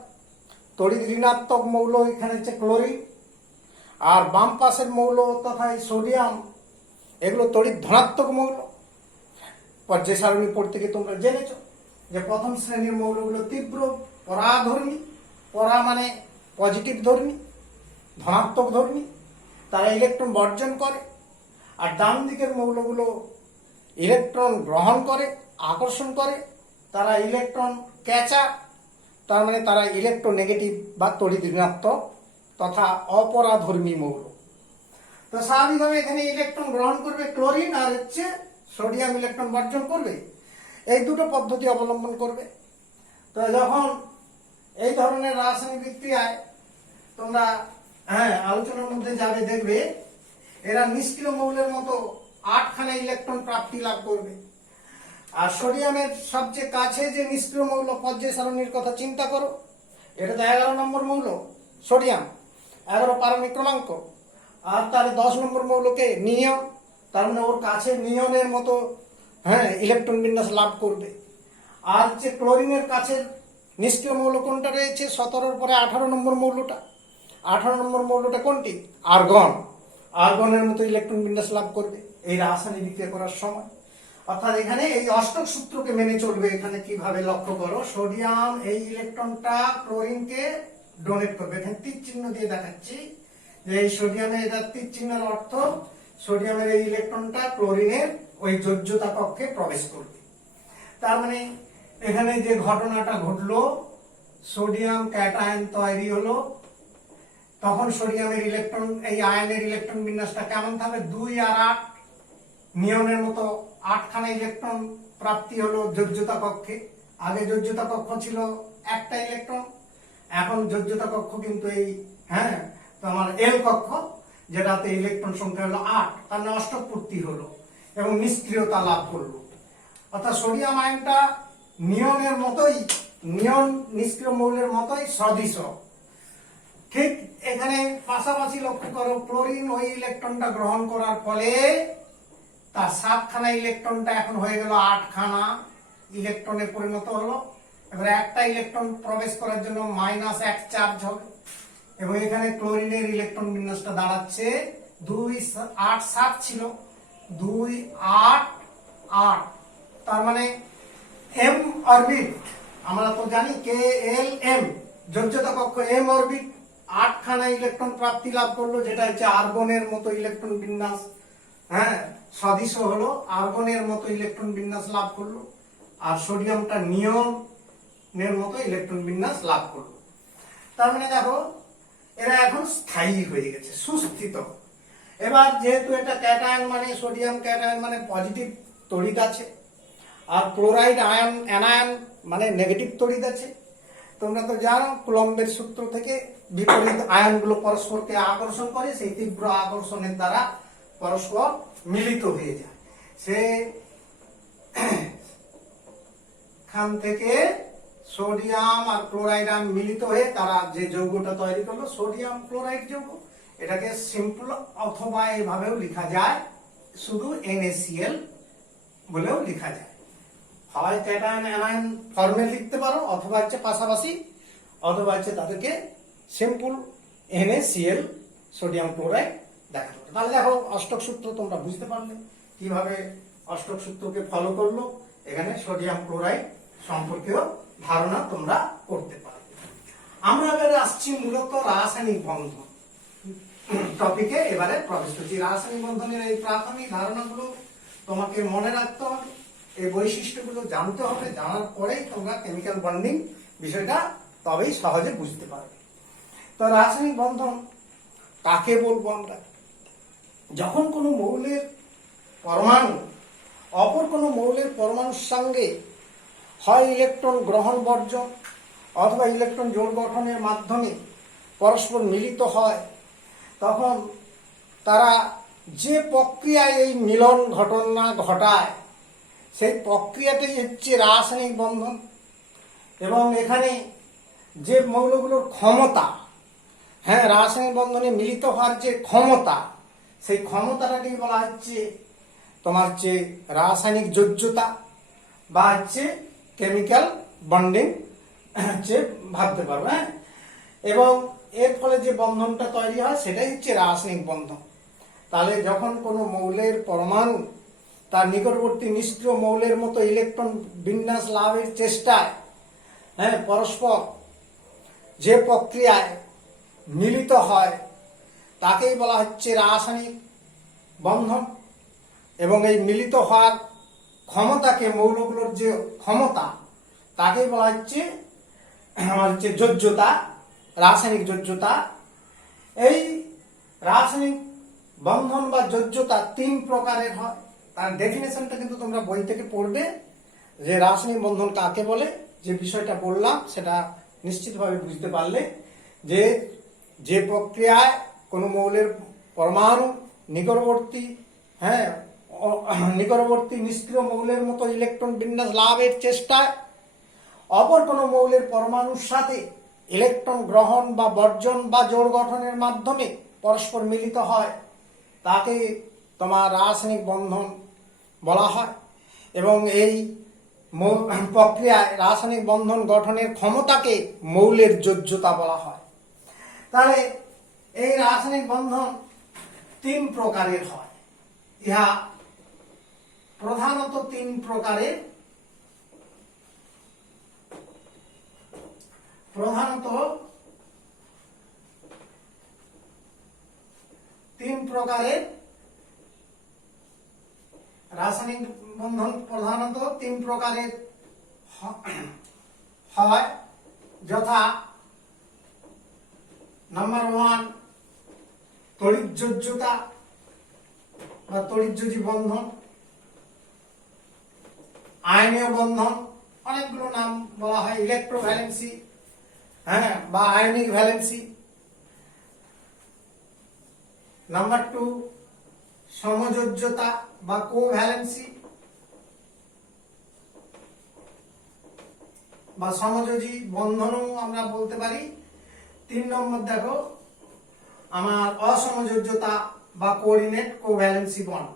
তড়িৎ ঋণাত্মক মৌল এখানে হচ্ছে ক্লোরিন, আর বাম পাশের মৌল তথা সোডিয়াম এগুলো তড়িৎ ধনাত্মক মৌল। পর্যায় সারণী পড়তে গিয়ে তোমরা জেনেছ যে প্রথম শ্রেণীর মৌলগুলো তীব্র পরাধর্মী, পরা মানে পজিটিভ ধর্মী, ধনাত্মক ধর্মী, তারা ইলেকট্রন বর্জন করে। আর ডান দিকের মৌলগুলো ইলেকট্রন গ্রহণ করে, আকর্ষণ করে, তারা ইলেকট্রন ক্যাচার, তার মানে তারা ইলেকট্রোনেগেটিভ বা তড়িৎ ঋণাত্মক তথা অপরাধর্মী মৌল। তো স্বাভাবিকভাবে এখানে ইলেকট্রন গ্রহণ করবে ক্লোরিন, আর হচ্ছে সোডিয়াম ইলেকট্রন বর্জন করবে। এই দুটো পদ্ধতি অবলম্বন করবে। তো যখন এই ধরনের রাসায়নিক বিক্রিয়ায় তোমরা আলোচনার মধ্যে যাবে, দেখবে এরা নিষ্ক্রিয় মৌলের মতো 8খানা ইলেকট্রন প্রাপ্তি লাভ করবে। আর সোডিয়ামের সবচেয়ে কাছে যে নিষ্ক্রিয় মৌল পর্যায় সারণীর কথা চিন্তা করো, এটা তো 11 নম্বর মৌল সোডিয়াম, 11 পারমাণবিক ক্রমাঙ্ক। আর তার 10 নম্বর মৌলকে নিয়ন, তার মানে ওর কাছে নিয়নের মতো ইলেকট্রন বিন্যাস লাভ করবে। আর যে ক্লোরিনের কাছে নিষ্ক্রিয় মৌল কোনটা রয়েছে, 17-র পরে 18 নম্বর মৌলটা। 18 নম্বর মৌলটা কোনটি? আর্গন। আর্গনের মতো ইলেকট্রন বিন্যাস লাভ করবে এই রাসায়নিক বিক্রিয়া করার সময়। অর্থাৎ এখানে এই অষ্টক সূত্রকে মেনে চলবে। এখানে কিভাবে লক্ষ্য করো, সোডিয়াম এই ইলেকট্রনটা ক্লোরিনকে ডোনেট করবে। এখানে তীর চিহ্ন দিয়ে দেখাচ্ছি যে এই সোডিয়ামের, এটা তীর চিহ্নের অর্থ সোডিয়ামের এই ইলেকট্রনটা ক্লোরিনের ওই যোজ্যতা কক্ষে প্রবেশ করবে। তার মানে এখানে যে ঘটনাটা ঘটলো, সোডিয়াম ক্যাটায়ন তৈরি হলো, তখন সোডিয়ামের ইলেকট্রন, এই আয়নের ইলেকট্রন বিন্যাসটা কেমন থাকবে? 2 আর 8, নিয়নের মতো 8খানা ইলেকট্রন প্রাপ্তি হলো যোজ্যতা কক্ষে। আগে যোজ্যতা কক্ষ ছিল একটা ইলেকট্রন, এখন যোজ্যতা কক্ষ কিন্তু এই তোমার এল কক্ষ, যেটাতে ইলেকট্রন সংখ্যা হলো 8, তার মানে অষ্টক পূর্তি হলো এবং নিষ্ক্রিয়তা লাভ করলো। অর্থাৎ সোডিয়াম আয়নটা নিয়নের মতোই, নিয়ন নিষ্ক্রিয় মৌলের মতোই সদৃশ। ঠিক এখানে পাশাপাশি লক্ষ্য করো, ক্লোরিন ওই ইলেকট্রনটা গ্রহণ করার ফলে তার 7খানা ইলেকট্রনটা এখন হয়ে গেল 8খানা ইলেকট্রনে পরিণত হলো। এবার একটা ইলেকট্রন প্রবেশ করার জন্য -1 চার্জ হবে এবং এখানে ক্লোরিনের ইলেকট্রন বিন্যাসটা দাঁড়াচ্ছে 2 8 7 ছিল 2 8 8। তার মানে এম অরবিট, আমরা তো জানি কে এল এম, যোজ্যতা কক্ষ এম অরবিট 8খানা ইলেকট্রন প্রাপ্তি লাভ করলো, যেটা হচ্ছে আর্গনের মতো ইলেকট্রন বিন্যাস সদৃশ হলো, আর্গনের মতো ইলেকট্রন বিন্যাস লাভ করলো। আর সোডিয়ামটা নিয়নের মতো ইলেকট্রন বিন্যাস লাভ করলো। তার মানে দেখো এরা এখন স্থায়ী হয়ে গেছে, সুস্থিত। এবার যেহেতু এটা ক্যাটায়ন, মানে সোডিয়াম ক্যাটায়ন মানে পজিটিভ তড়িৎ আছে, আর ক্লোরাইড আয়ন অ্যানায়ন মানে নেগেটিভ তড়িৎ আছে। তোমরা তো জানো কুলম্বের সূত্র থেকে বিপরীত আয়নগুলো পরস্পরকে আকর্ষণ করে, সেই তীব্র আকর্ষণের দ্বারা পরস্পর মিলিত হয়ে যায়। সে খান থেকে সোডিয়াম আর ক্লোরাইড আয়ন মিলিত হয়ে তারা যে যৌগটা তৈরি করলো সোডিয়াম ক্লোরাইড যৌগ, এটাকে সিম্পল অথবা এভাবেও লেখা যায়, শুধু NaCl বলেও লেখা যায়। হয় ক্যাটায়ন অ্যানায়ন ফর্মে লিখতে পারো, অথবা হচ্ছে পাশাপাশি, অথবা হচ্ছে তাদেরকে সিম্পল NaCl সোডিয়াম ক্লোরাইড দেখাতে পারো। তাহলে দেখো অষ্টক সূত্র তোমরা বুঝতে পারলে কিভাবে অষ্টক সূত্রকে ফলো করলো। এখানে সোডিয়াম ক্লোরাইড সম্পর্কেও ধারণা তোমরা করতে পারবে। আমরা এবারে আসছি মূলত রাসায়নিক বন্ধন টপিকে এবারে প্রবেশ করছি। রাসায়নিক বন্ধনের এই প্রাথমিক ধারণাগুলো তোমাকে মনে রাখতে হবে, এই বৈশিষ্ট্যগুলো জানতে হবে, জানার পরেই তোমরা কেমিক্যাল বন্ডিং বিষয়টা তবেই সহজে বুঝতে পারবে। তো রাসায়নিক বন্ধন কাকে বলবো আমরা? যখন কোনো মৌলের পরমাণু অপর কোনো মৌলের পরমাণুর সঙ্গে হয় ইলেকট্রন গ্রহণ বর্জন অথবা ইলেকট্রন জোড় গঠনের মাধ্যমে পরস্পর মিলিত হয়, তখন তারা যে প্রক্রিয়ায় এই মিলন ঘটনা ঘটায় সেই প্রক্রিয়াটাই হচ্ছে রাসায়নিক বন্ধন। এবং এখানে যে মৌলগুলোর ক্ষমতা, রাসায়নিক বন্ধনে মিলিত হওয়ার যে ক্ষমতা, সেই ক্ষমতাটাকে বলা হচ্ছে তোমার হচ্ছে রাসায়নিক যোজ্যতা বা হচ্ছে কেমিক্যাল বন্ডিং হচ্ছে ভাবতে পারো। এবং এর ফলে যে বন্ধনটা তৈরি হয় সেটাই হচ্ছে রাসায়নিক বন্ধন। তাহলে যখন কোনো মৌলের পরমাণু তার নিকটবর্তী নিষ্ক্রিয় মৌলের মতো ইলেকট্রন বিন্যাস লাভের চেষ্টায় পরস্পর যে প্রক্রিয়ায় মিলিত হয় তাকেই বলা হচ্ছে রাসায়নিক বন্ধন। এবং এই মিলিত হওয়ার ক্ষমতাকে, মৌলগুলোর যে ক্ষমতা, তাকেই বলা হচ্ছে যোজ্যতা, রাসায়নিক যোজ্যতা। এই রাসায়নিক বন্ধন বা যোজ্যতা 3 প্রকারের হয়। তার ডেফিনেশনটা কিন্তু তোমরা বই থেকে পড়বে, যে রাসায়নিক বন্ধন কাকে বলে। যে বিষয়টা বললাম সেটা নিশ্চিতভাবে বুঝতে পারলে, যে যে প্রক্রিয়ায় কোনো মৌলের পরমাণু নিকটবর্তী নিকটবর্তী নিষ্ক্রিয় মৌলের মতো ইলেকট্রন বিন্যাস লাভের চেষ্টায় অপর কোনো মৌলের পরমাণুর সাথে ইলেকট্রন গ্রহণ বা বর্জন বা জোড় গঠনের মাধ্যমে পরস্পর মিলিত হয়, তাকে তোমার রাসায়নিক বন্ধন বলা হয়। এবং এই প্রক্রিয়ায় রাসায়নিক বন্ধন গঠনের ক্ষমতাকে মৌলের যোজ্যতা বলা হয়। তাহলে এই রাসায়নিক বন্ধন 3 প্রকারের হয়। ইহা প্রধানত 3 প্রকারের, রাসায়নিক বন্ধন প্রধানত 3 প্রকারের হয়, যথা নাম্বার 1 তড়িৎযোজ্যতা বা তড়িৎযোজী বন্ধন, আয়নীয় বন্ধন, অনেকগুলো নাম বলা হয়, ইলেকট্রোভ্যালেন্সি বা আয়নিক ভ্যালেন্সি। নাম্বার 2 সমযোজ্যতা বা কোভ্যালেন্সি বা সমযোজী বন্ধনও আমরা বলতে পারি। 3 নম্বর দেখো আমার অসমযোজ্যতা বা কোঅর্ডিনেট কোভ্যালেন্সি বন্ড,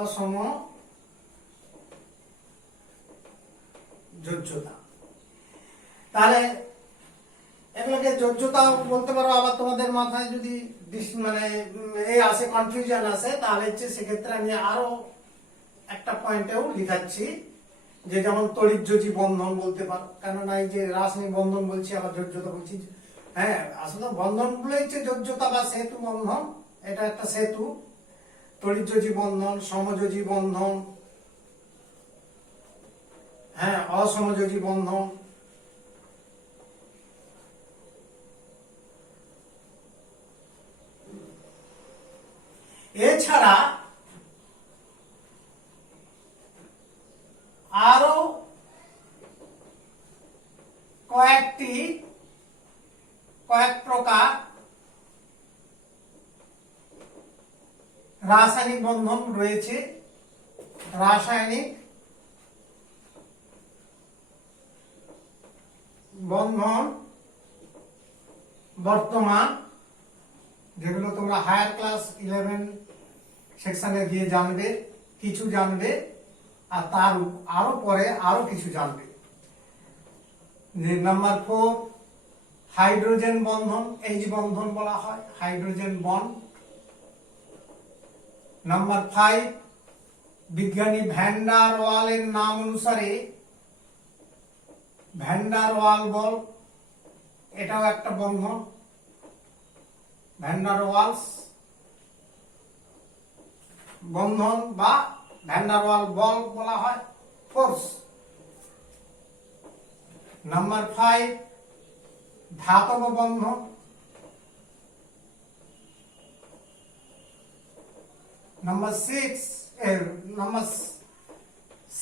অসমযোজ্যতা। তাহলে এগুলোকে যোজ্যতাও বলতে পারো। আবার তোমাদের মাথায় যদি মানে এই আসে, কনফিউশন আসে, তাহলে হচ্ছে সেক্ষেত্রে আমি আরো একটা পয়েন্টেও লিখাচ্ছি, যে যেমন তড়িৎযোজী বন্ধন বলতে পারো। কেননা এই যে রাসায়নিক বন্ধন বলছি আবার যোজ্যতা বলছি, আসলে বন্ধন গুলো হচ্ছে যোজ্যতা বা সেতু বন্ধন, এটা একটা সেতু। তড়িৎযোজী বন্ধন, সমযোজী বন্ধন, অসমযোজী বন্ধন। এছাড়া আরো কয়েক প্রকার রাসায়নিক বন্ধন রয়েছে। রাসায়নিক বন্ধন বর্তমান, যেগুলো তোমরা হায়ার ক্লাস 11 সেকশনে গিয়ে জানবে, কিছু জানবে, আর তার আরো পরে আরো কিছু জানবে। নাম্বার 4 হাইড্রোজেন বন্ধন, H বন্ধন বলা হয়, হাইড্রোজেন বন্ড। নাম্বার 5 বিজ্ঞানী ভ্যান ডার ওয়ালের নাম অনুসারে ভ্যান ডার ওয়াল বল, এটাও একটা বন্ধন, ভ্যান ডার ওয়ালস বন্ধন বা ভ্যান ডার ওয়াল বল বলা হয়, ফোর্স। নাম্বার 5 ধাতব বন্ধন। Number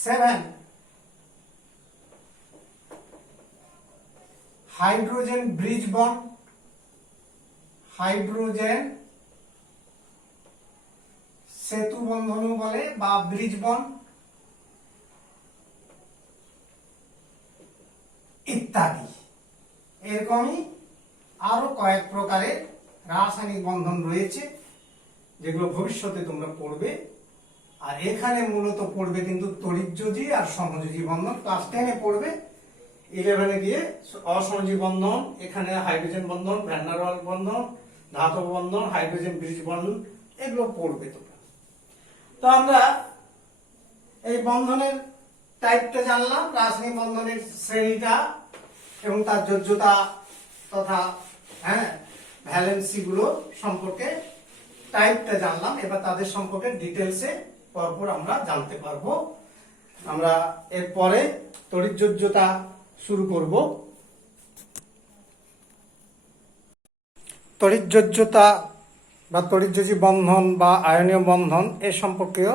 7 hydrogen bridge bond, hydrogen সেতু বন্ধনও বলে বা ব্রিজ বন্ড ইত্যাদি। এরকমই আরো কয়েক প্রকারের রাসায়নিক বন্ধন রয়েছে, যেগুলো ভবিষ্যতে তোমরা পড়বে। আর এখানে মূলত পড়বে কিন্তু তড়িৎযোজী আর সমযোজী বন্ধন, ক্লাস 10-এ পড়বে। 11-এ গিয়ে অসমযোজী বন্ধন, এখানে হাইড্রোজেন বন্ধন, ভ্যান ডার ওয়াল বন্ধন, ধাতব বন্ধন, হাইড্রোজেন ব্রিজ বন্ধন, এগুলো পড়বে তোমরা। তো আমরা এই বন্ধনের টাইপটা জানলাম, রাসায়নিক বন্ধনের শ্রেণীটা এবং তার যোজ্যতা তথা ভ্যালেন্সি গুলো সম্পর্কে টাইপটা জানলাম। এবার তাদের সম্পর্কে ডিটেলসে পরপর আমরা জানতে পারবো। আমরা এরপরে তড়িৎযোজ্যতা শুরু করব। তড়িৎযোজ্যতা বা তড়িৎযোজী বন্ধন বা আয়নীয় বন্ধন এ সম্পর্কেও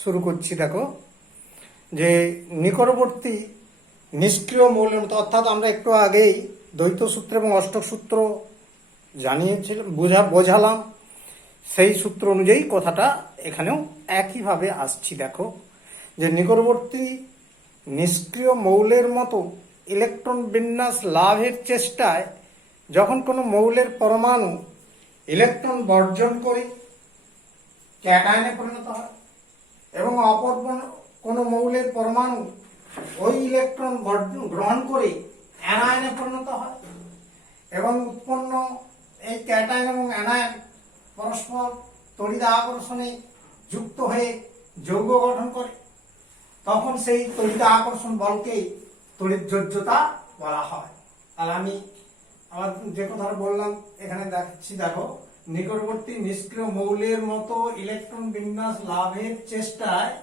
শুরু করছি। দেখো যে নিকটবর্তী নিষ্ক্রিয় মৌলের মতো, অর্থাৎ আমরা একটু আগেই দ্বৈত সূত্র এবং অষ্টক সূত্র জানিয়েছিলাম, বোঝালাম, সেই সূত্র অনুযায়ী কথাটা এখানেও একইভাবে আসছি। দেখো যে নিকটবর্তী নিষ্ক্রিয় মৌলের মতো ইলেকট্রন বিন্যাস লাভের চেষ্টায় যখন কোনো মৌলের পরমাণু ইলেকট্রন বর্জন করে ক্যাটায়নে পরিণত হয় এবং অপর কোনো মৌলের পরমাণু ওই ইলেকট্রন গ্রহণ করে অ্যানায়নে পরিণত হয় এবং উৎপন্ন এই ক্যাটায়ন এবং অ্যানায়ন পরস্পর তড়িৎ আকর্ষণে যুক্ত হয়ে যৌগ গঠন করে, তখন সেই তড়িৎ আকর্ষণ বলকে তড়িৎযোজ্যতা বলা হয়। তাহলে আমি আবার যে কথাটা বললাম এখানে দেখাচ্ছি। দেখো নিকটবর্তী নিষ্ক্রিয় মৌলের মতো ইলেকট্রন বিন্যাস লাভের চেষ্টায়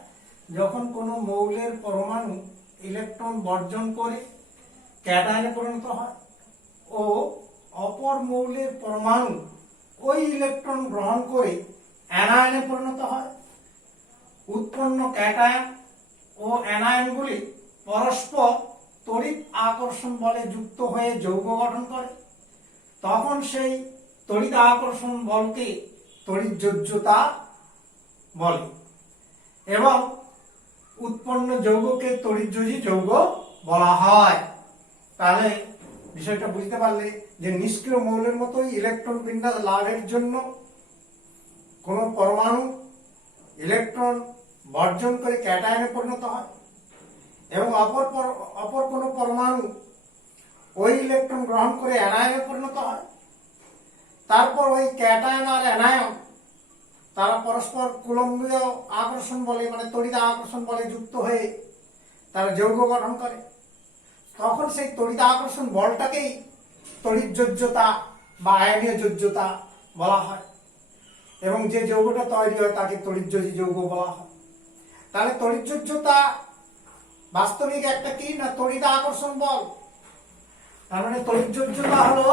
যখন কোনো মৌলের পরমাণু ইলেকট্রন বর্জন করে ক্যাটায়নে পরিণত হয় ও অপর মৌলের পরমাণু ওই ইলেকট্রন গ্রহণ করে অ্যানায়নে পরিণত হয়, উৎপন্ন ক্যাটায়ন ও অ্যানায়নগুলি পরস্পর তড়িৎ আকর্ষণ বলে যুক্ত হয়ে যৌগ গঠন করে, তখন সেই তড়িৎ আকর্ষণ বলকে তড়িৎযোজ্যতা বলে এবং উৎপন্ন যৌগকে তড়িৎযোজী যৌগ বলা হয়। তাহলে বিষয়টা বুঝতে পারলে যে নিষ্ক্রিয় মৌলের মতোই ইলেকট্রন বিন্যাস লাভের জন্য কোন পরমাণু ইলেকট্রন বর্জন করে ক্যাটায়নে পরিণত হয় এবং অপর কোন পরমাণু ওই ইলেকট্রন গ্রহণ করে অ্যানায়নে পরিণত হয়। তারপর ওই ক্যাটায়ন আর অ্যানায়ন তারা পরস্পর কুলম্বীয় আকর্ষণ বলে মানে তড়িৎ আকর্ষণ বলে যুক্ত হয়ে তারা যৌগ গঠন করে, তখন সেই তড়িৎ আকর্ষণ বলটাকেই তড়িৎযোজ্যতা বা আয়নীয় যোজ্যতা বলা হয় এবং যে যৌগটা তৈরি হয় তাকে তড়িৎযোজী যৌগ বলা হয়। তাহলে তড়িৎযোজ্যতা বাস্তবিক একটা কি না তড়িৎ আকর্ষণ বল। তার মানে তড়িৎযোজ্যতা হলো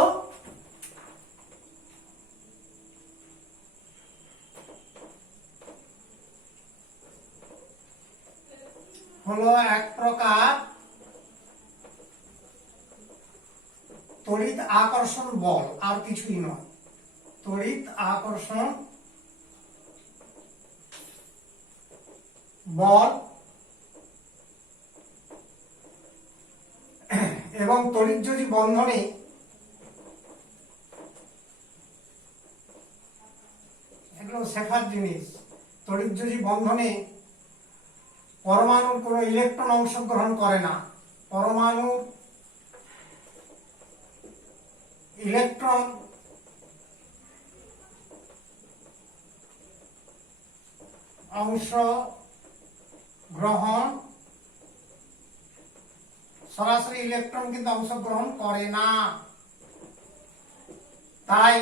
এক প্রকার তড়িৎ আকর্ষণ বল, আর কিছুই নয়। তড়িৎ আকর্ষণ বল এবং তড়িৎযোজী বন্ধনে এগুলো শেখার জিনিস। তড়িৎযোজী বন্ধনে পরমাণুর কোনো ইলেকট্রন অংশগ্রহণ করে না, পরমাণু ইলেকট্রন অংশ গ্রহণ সরাসরি ইলেকট্রন কিন্তু অংশগ্রহণ করে না। তাই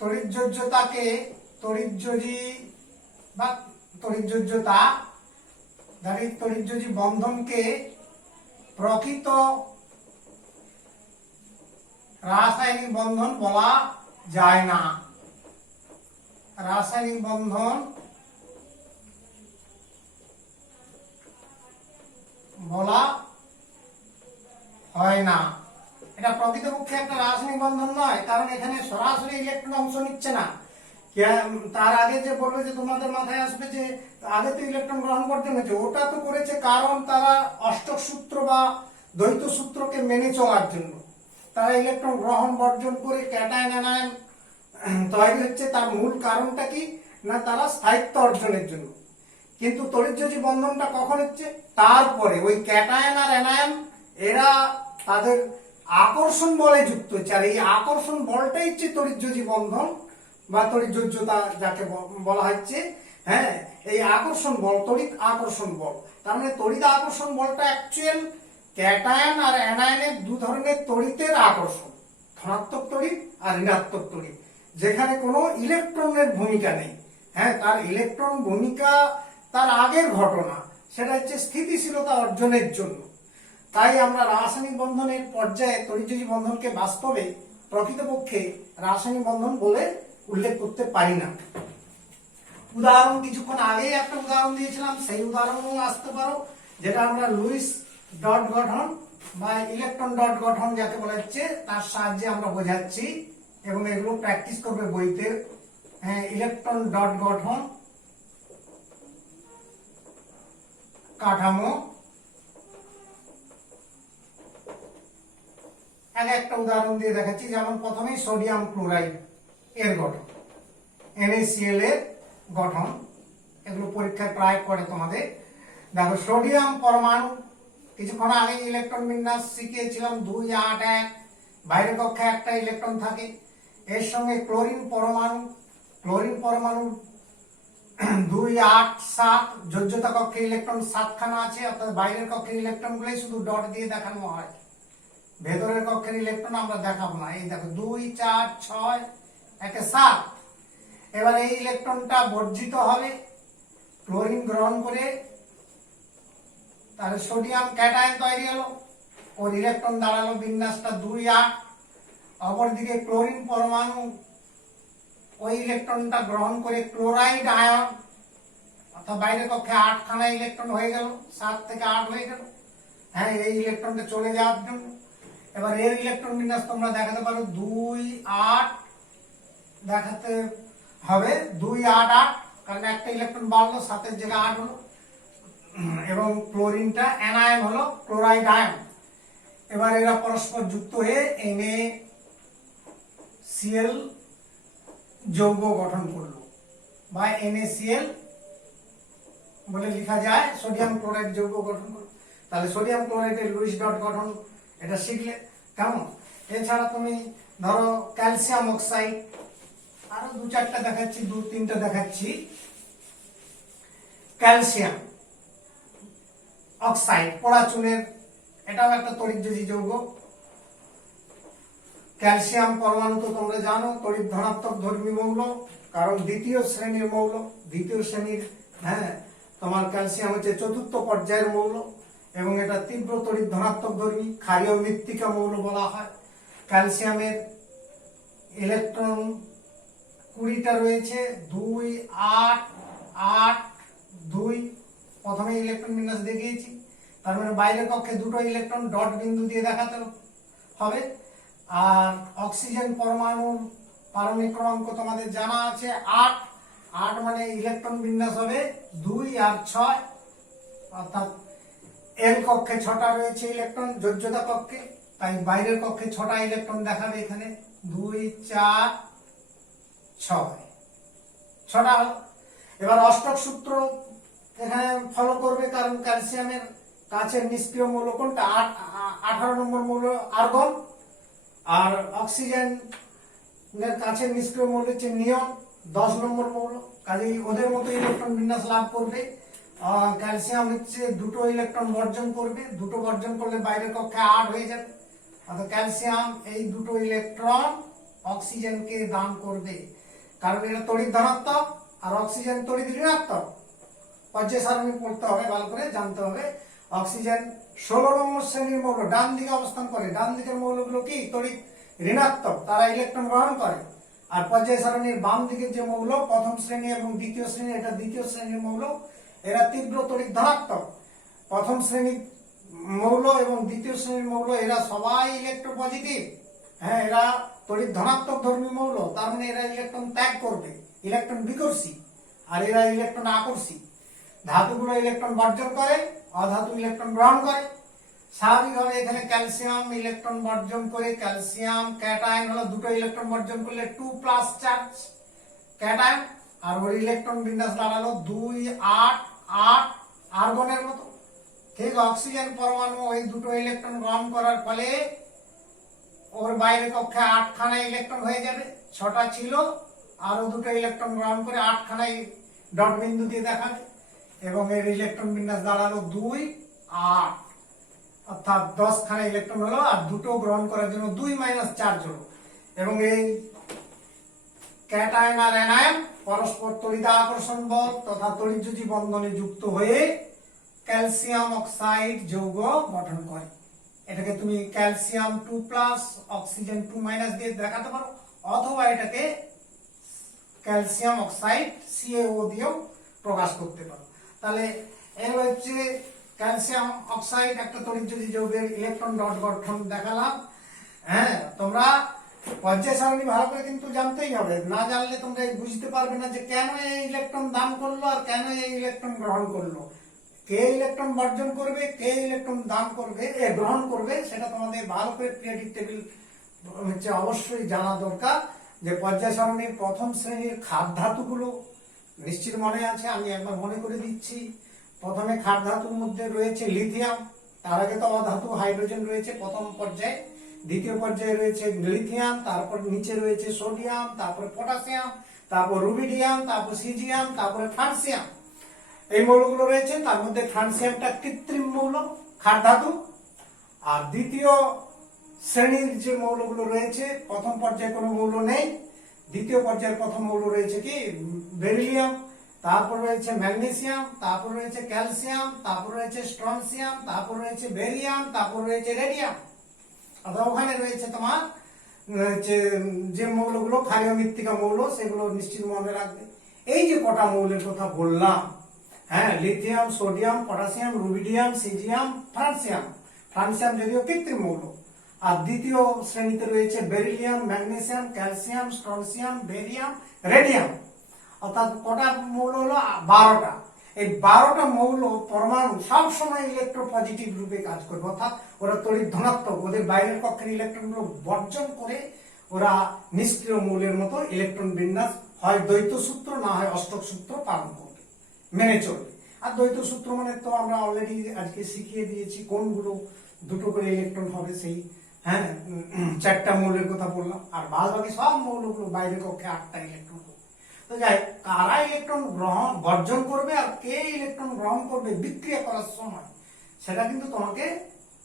তড়িৎযোজ্যতাকে তড়িৎযোজী বা তড়িৎযোজ্যতা তড়িৎযোজী বন্ধনকে প্রকৃত রাসায়নিক বন্ধন বলা যায় না। রাসায়নিক বন্ধন বলা হয় না। এটা প্রকৃতপক্ষে একটা রাসায়নিক বন্ধন নয়, কারণ এখানে সরাসরি ইলেকট্রন অংশ নিচ্ছে না। তার আগে যে বলবে যে তোমাদের মাথায় আসবে যে আগে তো ইলেকট্রন গ্রহণ করতে হয়েছে, ওটা তো করেছে কারণ তারা অষ্টক সূত্র বা দ্বৈত সূত্রকে মেনে চলার জন্য। তারা ইলেকট্রন গ্রহণ বর্জন করে ক্যাটায়ন অ্যানায়ন তৈরি হচ্ছে, তার মূল কারণটা কি না তারা স্থায়িত্ব অর্জনের জন্য। কিন্তু তড়িৎযোজী বন্ধনটা কখন হচ্ছে? তারপরে ওই ক্যাটায়ন আর অ্যানায়ন এরা তাদের আকর্ষণ বলে যুক্ত হচ্ছে, আর এই আকর্ষণ বলটাই হচ্ছে তড়িৎযোজী বন্ধন বা তড়িৎযোজ্যতা যাকে বলা হচ্ছে। হ্যাঁ, এই আকর্ষণ বল তড়িৎ আকর্ষণ বল। তার মানে তড়িৎ আকর্ষণ বলটা অ্যাকচুয়াল ক্যাটায়ন আর অ্যানায়নের দু ধরনের তড়িতের আকর্ষণ, ধনাত্মক তড়িৎ আর ঋণাত্মক তড়িৎ, যেখানে কোনো ইলেকট্রনের ভূমিকা নেই। হ্যাঁ, তার ইলেকট্রন ভূমিকা তার আগের ঘটনা, সেটা হচ্ছে স্থিতিশীলতা অর্জনের জন্য। তাই আমরা রাসায়নিক বন্ধনের পর্যায়ে তড়িৎযোজী বন্ধনকে বাস্তবে প্রকৃতপক্ষে রাসায়নিক বন্ধন বলে উল্লেখ করতে পারি না। উদাহরণ কিছুক্ষণ আগেই একটা উদাহরণ দিয়েছিলাম, সেই উদাহরণও আসতে পারো, যেটা আমরা লুইস ডট গঠন বা ইলেকট্রন ডট গঠন যাকে বলা হচ্ছে তার সাহায্যে আমরা বোঝাচ্ছি, এবং এগুলো প্র্যাকটিস করবে বইতে। ইলেকট্রন ডট গঠন কাঠামো একটা উদাহরণ দিয়ে দেখাচ্ছি। যেমন প্রথমেই সোডিয়াম ক্লোরাইড এর গঠন, NaCl এর গঠন, এগুলো পরীক্ষায় প্রায় পড়ে তোমাদের। দেখো সোডিয়াম পরমাণু, কিছুক্ষণ আগে ইলেকট্রন বিন্যাস শিখিয়েছিলাম 2, 8, 1, বাইরের কক্ষে একটা ইলেকট্রন থাকে। এর সঙ্গে ক্লোরিন পরমাণু 2, 8, 7, যোজ্যতা কক্ষে ইলেকট্রন 7খানা আছে, অর্থাৎ বাইরের কক্ষের ইলেকট্রন গুলোই শুধু ডট দিয়ে দেখানো হয়, ভেতরের কক্ষের ইলেকট্রন আমরা দেখাবো না। এই দেখো 2, 4, 6, 7। এবার এই ইলেকট্রনটা বর্জিত হবে ক্লোরিন গ্রহণ করে, তাহলে সোডিয়াম ক্যাটায়ন তৈরি হলো, ওর ইলেকট্রন দাঁড়ালো বিন্যাসটা 2, 8। অপরদিকে ক্লোরিন পরমাণু ওই ইলেকট্রনটা গ্রহণ করে ক্লোরাইড আয়ন, অর্থাৎ বাইরের কক্ষে 8খানা ইলেকট্রন হয়ে গেল, 7 থেকে 8 হয়ে গেল। এই ইলেকট্রনটা চলে যাওয়ার জন্য এবার এর ইলেকট্রন বিন্যাস তোমরা দেখাতে পারো 2, 8 দেখাতে হবে, 2, 8, 8, কারণ একটা ইলেকট্রন বাড়লো, 7-এর জায়গায় 8 হলো, এবং ক্লোরিনটা অ্যানায়ন হলো, ক্লোরাইড আয়ন। এবার এরা পরস্পর যুক্ত হয়ে NaCl যৌগ গঠন করলো, বা NaCl বলে লেখা যায়, সোডিয়াম ক্লোরাইড যৌগ গঠন করলো। তাহলে সোডিয়াম ক্লোরাইডের লুইস ডট গঠন এটা শিখলে কেমন। এছাড়া তুমি ধরো ক্যালসিয়াম অক্সাইড, আরো 2-4টা দেখাচ্ছি, 2-3টা দেখাচ্ছি। ক্যালসিয়াম অক্সাইড পোড়া চুনের, এটাও একটা তড়িৎযোজী যৌগ। ক্যালসিয়াম পরমাণু তো তোমরা জানো তড়িৎ ধনাত্মক ধর্মী মৌল, কারণ দ্বিতীয় শ্রেণীর মৌল, দ্বিতীয় শ্রেণীর তোমার ক্যালসিয়াম হচ্ছে 4র্থ পর্যায়ের মৌল, এবং এটা তীব্র তড়িৎ ধনাত্মক ধর্মী, ক্ষারীয় মৃত্তিকা মৌল বলা হয়। ক্যালসিয়ামের ইলেকট্রন 20টা রয়েছে, 2, 8, 8, 2। প্রথমে ইলেকট্রন বিন্যাস দেখিয়েছি, তার মানে বাইরের কক্ষে 2টো ইলেকট্রন ডট বিন্দু দিয়ে দেখাতে হবে। আর অক্সিজেন পরমাণুর পারমাণবিক ক্রমাঙ্ক তোমাদের জানা আছে 8, 8 মানে ইলেকট্রন বিন্যাস হবে 2 আর 6, অর্থাৎ এল কক্ষে 6টা রয়েছে ইলেকট্রন যোজ্যতা কক্ষে, তাই বাইরের কক্ষে 6টা ইলেকট্রন দেখাবে এখানে 2, 4, 6, 6টা হলো। এবার অষ্টক সূত্র এখানে ফলো করবে, কারণ ক্যালসিয়ামের কাছের নিষ্ক্রিয় মৌল কোনটা, 18 নম্বর মৌল আর্গন, আর অক্সিজেনের কাছের নিষ্ক্রিয় মৌল হচ্ছে নিয়ন, 10 নম্বর মৌল, কাজেই ওদের মতো ইলেকট্রন বিন্যাস লাভ করবে। ক্যালসিয়াম হচ্ছে 2টো ইলেকট্রন বর্জন করবে, 2টো বর্জন করলে বাইরের কক্ষে 8 হয়ে যাবে, অর্থাৎ ক্যালসিয়াম এই 2টো ইলেকট্রন অক্সিজেনকে দান করবে, কারণ এটা তড়িৎ ধনাত্মক আর অক্সিজেন তড়িৎ ঋণাত্মক। পর্যায় সারণী পড়তে হবে, ভালো করে জানতে হবে। অক্সিজেন 16 নম্বর শ্রেণীর মৌল, ডান দিকে অবস্থান করে, ডান দিকের মৌলগুলো কি তড়িৎ ঋণাত্মক, তারা ইলেকট্রন গ্রহণ করে। আর পর্যায় সারণীর বাম দিকের যে মৌল, প্রথম শ্রেণী এবং দ্বিতীয় শ্রেণী, এটা দ্বিতীয় শ্রেণীর মৌল, এরা তীব্র তড়িৎ ধনাত্মক। প্রথম শ্রেণীর মৌল এবং দ্বিতীয় শ্রেণীর মৌল এরা সবাই ইলেকট্রোপজিটিভ, এরা তড়িৎ ধনাত্মক ধর্মী মৌল, তার মানে এরা ইলেকট্রন ত্যাগ করবে, ইলেকট্রন বিকর্ষী, আর এরা ইলেকট্রন আকর্ষী। ধাতুগুলো ইলেকট্রন বর্জন করে, অধাতু ইলেকট্রন গ্রহণ করে। স্বাভাবিকভাবে এখানে ক্যালসিয়াম ইলেকট্রন বর্জন করে, ক্যালসিয়াম ক্যাটায়ন হলো, 2টো ইলেকট্রন বর্জন করলে 2+ চার্জ ক্যাটায়ন, আর ওর ইলেকট্রন বিন্যাস দাঁড়ালো 2, 8, 8 আর্গনের মতো। ঠিক অক্সিজেন পরমাণু ওই 2টো ইলেকট্রন গ্রহণ করার ফলে ওর বাইরে কক্ষে 8খানা ইলেকট্রন হয়ে যাবে, 6টা ছিল, আরো 2টো ইলেকট্রন গ্রহণ করে 8খানায় ডট বিন্দু দিয়ে দেখাবে, এবং এর ইলেকট্রন বিন্যাস দাঁড়ালো 2, 8, অর্থাৎ 10খানা ইলেকট্রন হলো, আর 2টো গ্রহণ করার জন্য 2- চার্জ হলো। এবং এই ক্যাটায়ন আর অ্যানায়ন পরস্পর তড়িৎ-আকর্ষণ বল তথা তড়িৎযোজী বন্ধনে যুক্ত হয়ে ক্যালসিয়াম অক্সাইড যৌগ গঠন করে। এটাকে তুমি ক্যালসিয়াম 2+ অক্সিজেন 2- দিয়ে দেখাতে পারো, অথবা এটাকে ক্যালসিয়াম অক্সাইড CaO দিয়েও প্রকাশ করতে পারো। তাহলে এর হচ্ছে ক্যালসিয়াম অক্সাইড একটা তড়িৎযোজী যৌগের ইলেকট্রন ডট গঠন দেখালাম। হ্যাঁ, তোমরা পর্যায় সারণী ভালো করে কিন্তু জানতেই হবে, না জানলে তোমরা বুঝতে পারবে না যে কেন এই ইলেকট্রন দান করলো আর কেন এই ইলেকট্রন গ্রহণ করলো। কে ইলেকট্রন বর্জন করবে, কে ইলেকট্রন দান করবে, গ্রহণ করবে, সেটা তোমাদের ভালো করে পিরিয়ডিক টেবিল হচ্ছে অবশ্যই জানা দরকার। যে পর্যায় সারণীর প্রথম শ্রেণীর খাদ ধাতুগুলো নিশ্চিত মনে আছে, আমি একবার মনে করে দিচ্ছি। প্রথমে খাদ ধাতুর মধ্যে রয়েছে লিথিয়াম, তার আগে তো অধাতু হাইড্রোজেন রয়েছে প্রথম পর্যায়ে। দ্বিতীয় পর্যায়ে রয়েছে লিথিয়াম, তারপর নিচে রয়েছে সোডিয়াম, তারপরে পটাশিয়াম, তারপর রুবিডিয়াম, তারপর সিজিয়াম, তারপরে ফ্রান্সিয়াম। এই মৌলগুলো রয়েছে, তার মধ্যে ফ্রান্সিয়ামটা কৃত্রিম মৌল, খাদ ধাতু। আর দ্বিতীয় শ্রেণীর যে মৌলগুলো রয়েছে, প্রথম পর্যায়ে কোনো মৌল নেই, দ্বিতীয় পর্যায়ের প্রথম মৌল রয়েছে কি বেরিলিয়াম, তারপর রয়েছে ম্যাগনেসিয়াম, তারপর রয়েছে ক্যালসিয়াম, তারপর রয়েছে স্ট্রনসিয়াম, তারপর রয়েছে বেরিয়াম, তারপর রয়েছে রেডিয়াম। অথবা ওখানে রয়েছে তোমার যে মৌলগুলো ক্ষারীয় মৃত্তিকা মৌল, সেগুলো নিশ্চিত মনে রাখবে। এই যে কটা মৌলের কথা বললাম, হ্যাঁ, lithium, sodium, potassium, rubidium, caesium, francium. Francium যদিও কৃত্রিম মৌল। আর দ্বিতীয় শ্রেণীতে রয়েছে beryllium, magnesium, calcium, strontium, barium, radium. অর্থাৎ কটা মৌল হলো 12টা। এই 12টা মৌল পরমাণু সবসময় ইলেকট্রোপজিটিভ রূপে কাজ করবে, অর্থাৎ ওরা তড়িৎ ধনাত্মক, ওদের বাইরের কক্ষের ইলেকট্রনগুলো বর্জন করে ওরা নিষ্ক্রিয় মৌলের মতো ইলেকট্রন বিন্যাস হয় দ্বৈত সূত্র, না হয় অষ্টক সূত্র পালন করবে, মেনে চলবে। আর দ্বৈত সূত্র মানে তো আমরা অলরেডি আজকে শিখিয়ে দিয়েছি কোনগুলো দুটো করে ইলেকট্রন হবে, সেই হ্যাঁ 4টা মৌলের কথা বললাম। আর বাদ বাকি সব মৌলগুলো বাইরের কক্ষে 8টা ইলেকট্রন হবে। তো যাই, কারা ইলেকট্রন গ্রহণ বর্জন করবে আর কে ইলেকট্রন গ্রহণ করবে বিক্রিয়া করার সময়, সেটা কিন্তু তোমাকে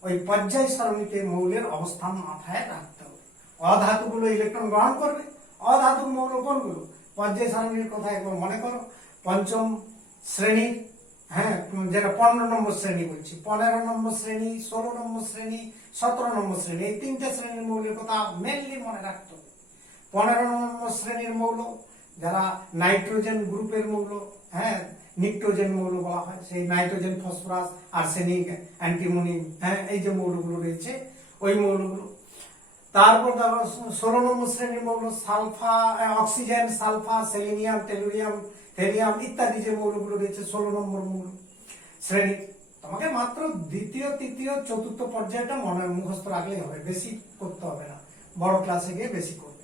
ওই পর্যায় সারণীতে মৌলের অবস্থান মাথায় রাখতে হবে। অধাতুগুলো ইলেকট্রন গ্রহণ করবে, অধাতু মৌল কোনগুলো, পর্যায় সারণীর কথা একবার মনে করো। পঞ্চম শ্রেণী, হ্যাঁ, যেটা 15 নম্বর শ্রেণী বলছি, 15 নম্বর শ্রেণী, 16 নম্বর শ্রেণী, 17 নম্বর শ্রেণী, এই 3টে শ্রেণীর মৌলের কথা মেনলি মনে রাখতে হবে। 15 নম্বর শ্রেণীর মৌল যারা নাইট্রোজেন গ্রুপের মৌল, হ্যাঁ, নিট্রোজেন মৌল বলা হয়, সেই নাইট্রোজেন, ফসফরাস, আর্সেনিক, অ্যান্টিমনি, হ্যাঁ, এই যে মৌলগুলো রয়েছে ওই মৌলগুলো। তারপর 16 নম্বর শ্রেণীর মৌল oxygen, sulphur, selenium, tellurium, helium ইত্যাদি যে মৌলগুলো রয়েছে 16 নম্বর মৌল শ্রেণী। তোমাকে মাত্র দ্বিতীয়, তৃতীয়, চতুর্থ পর্যায়টা মুখস্থ রাখলেই হবে, বেশি করতে হবে না, বড় ক্লাসে গিয়ে বেশি করবে।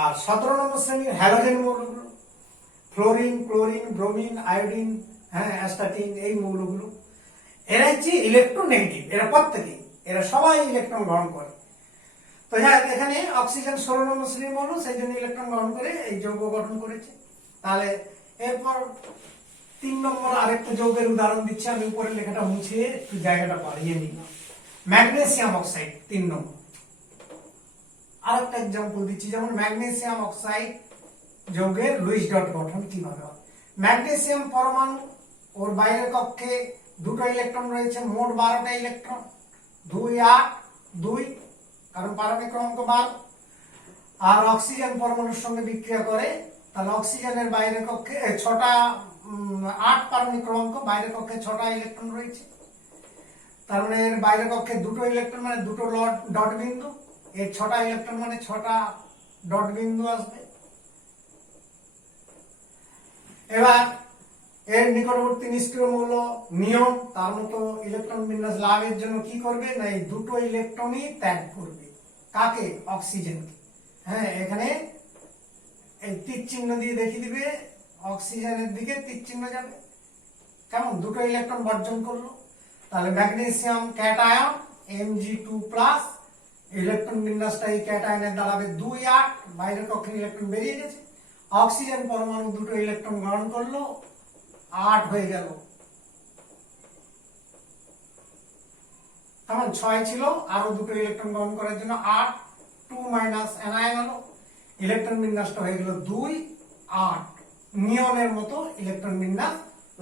আর 17 নম্বর শ্রেণীর হ্যালোজেন মৌলগুলো, ফ্লোরিন, ক্লোরিন, ব্রোমিন, আয়োডিন, হ্যাঁ, অ্যাস্টাটিন, এই মৌলগুলো এরা হচ্ছে ইলেকট্রোনেগেটিভ, এরা প্রত্যেকেই, এরা সবাই ইলেকট্রন গ্রহণ করে। তো হ্যাঁ, এখানে অক্সিজেন 16 নম্বর শ্রেণীর মৌল, সেই জন্য ইলেকট্রন গ্রহণ করে এই যৌগ গঠন করেছে। তাহলে এরপর 3 নম্বর আরেকটা যৌগের উদাহরণ দিচ্ছি, আমি উপরের লেখাটা মুছিয়ে একটু জায়গাটা বাড়িয়ে নিলাম। ম্যাগনেসিয়াম অক্সাইড 3 নম্বর। আরেকটা এক্সাম্পল দিচ্ছি, যেমন ম্যাগনেসিয়াম অক্সাইড যৌগের লুইস ডট গঠন কিভাবে হয়। ম্যাগনেসিয়াম পরমাণু, ওর বাইরের কক্ষে 2টো ইলেকট্রন রয়েছে, মোট 12টা ইলেকট্রন, 2, 8, 2, কারণ পারমাণবিক ক্রমাঙ্ক 12। আর অক্সিজেন পরমাণুর সঙ্গে বিক্রিয়া করে, তাহলে অক্সিজেনের বাইরের কক্ষে 8 পারমাণবিক ক্রমাঙ্ক, বাইরের কক্ষে 6টা ইলেকট্রন রয়েছে। তার মানে এর বাইরের কক্ষে 2টো ইলেকট্রন মানে 2টো ডট বিন্দু, এর 6টা ইলেকট্রন মানে 6টা ডট বিন্দু আসবে। এবার এর নিকটবর্তী নিষ্ক্রিয় মৌল নিয়ন, তার মতো ইলেকট্রন বিন্যাস লাভের জন্য কি করবে না, এই 2টো ইলেকট্রনই ত্যাগ করবে। কাকে? অক্সিজেনকে। হ্যাঁ, এখানে এই তীর চিহ্ন দিয়ে দেখিয়ে দিবে, অক্সিজেনের দিকে তীর চিহ্ন যাবে। কেমন? 2টো ইলেকট্রন বর্জন করলো। তাহলে ম্যাগনেসিয়াম ক্যাটায়ন Mg2+, ইলেকট্রন বিন্যাসটা এই ক্যাটায়নের দাঁড়াবে 2, 8, বাইরের কক্ষের ইলেকট্রন বেরিয়ে গেছে। অক্সিজেন পরমাণু 2টো ইলেকট্রন গ্রহণ করলো, 8 হয়ে গেল। কেমন? 6 ছিল, আরো 2টো ইলেকট্রন গ্রহণ করার জন্য 8, 2 মাইনাস অ্যানায়ন হলো, ইলেকট্রন বিন্যাসটা হয়ে গেল 2, 8, নিয়নের মতো ইলেকট্রন বিন্যাস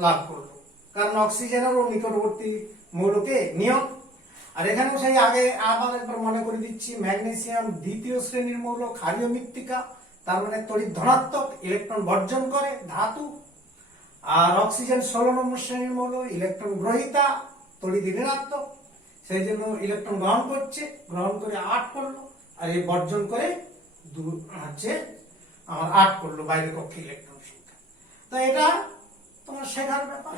লাভ করলো, কারণ অক্সিজেনেরও নিকটবর্তী মৌলকে নিয়ন। আর এখানেও সেই আগে আবার একবার মনে করে দিচ্ছি, ম্যাগনেসিয়াম দ্বিতীয় শ্রেণীর মৌল, ক্ষারীয় মৃত্তিকা, তার মানে তড়িৎ ধনাত্মক, ইলেকট্রন বর্জন করে, ধাতু। আর অক্সিজেন 16 নম্বর শ্রেণীর মৌল, ইলেকট্রন গ্রহীতা, তড়িৎ ঋণাত্মক, সেই জন্য ইলেকট্রন গ্রহণ করছে, গ্রহণ করে 8 করলো, আর এই বর্জন করে হচ্ছে আমার 8 করলো বাইরের কক্ষে ইলেকট্রন সংখ্যা। তো এটা তোমার শেখার ব্যাপার।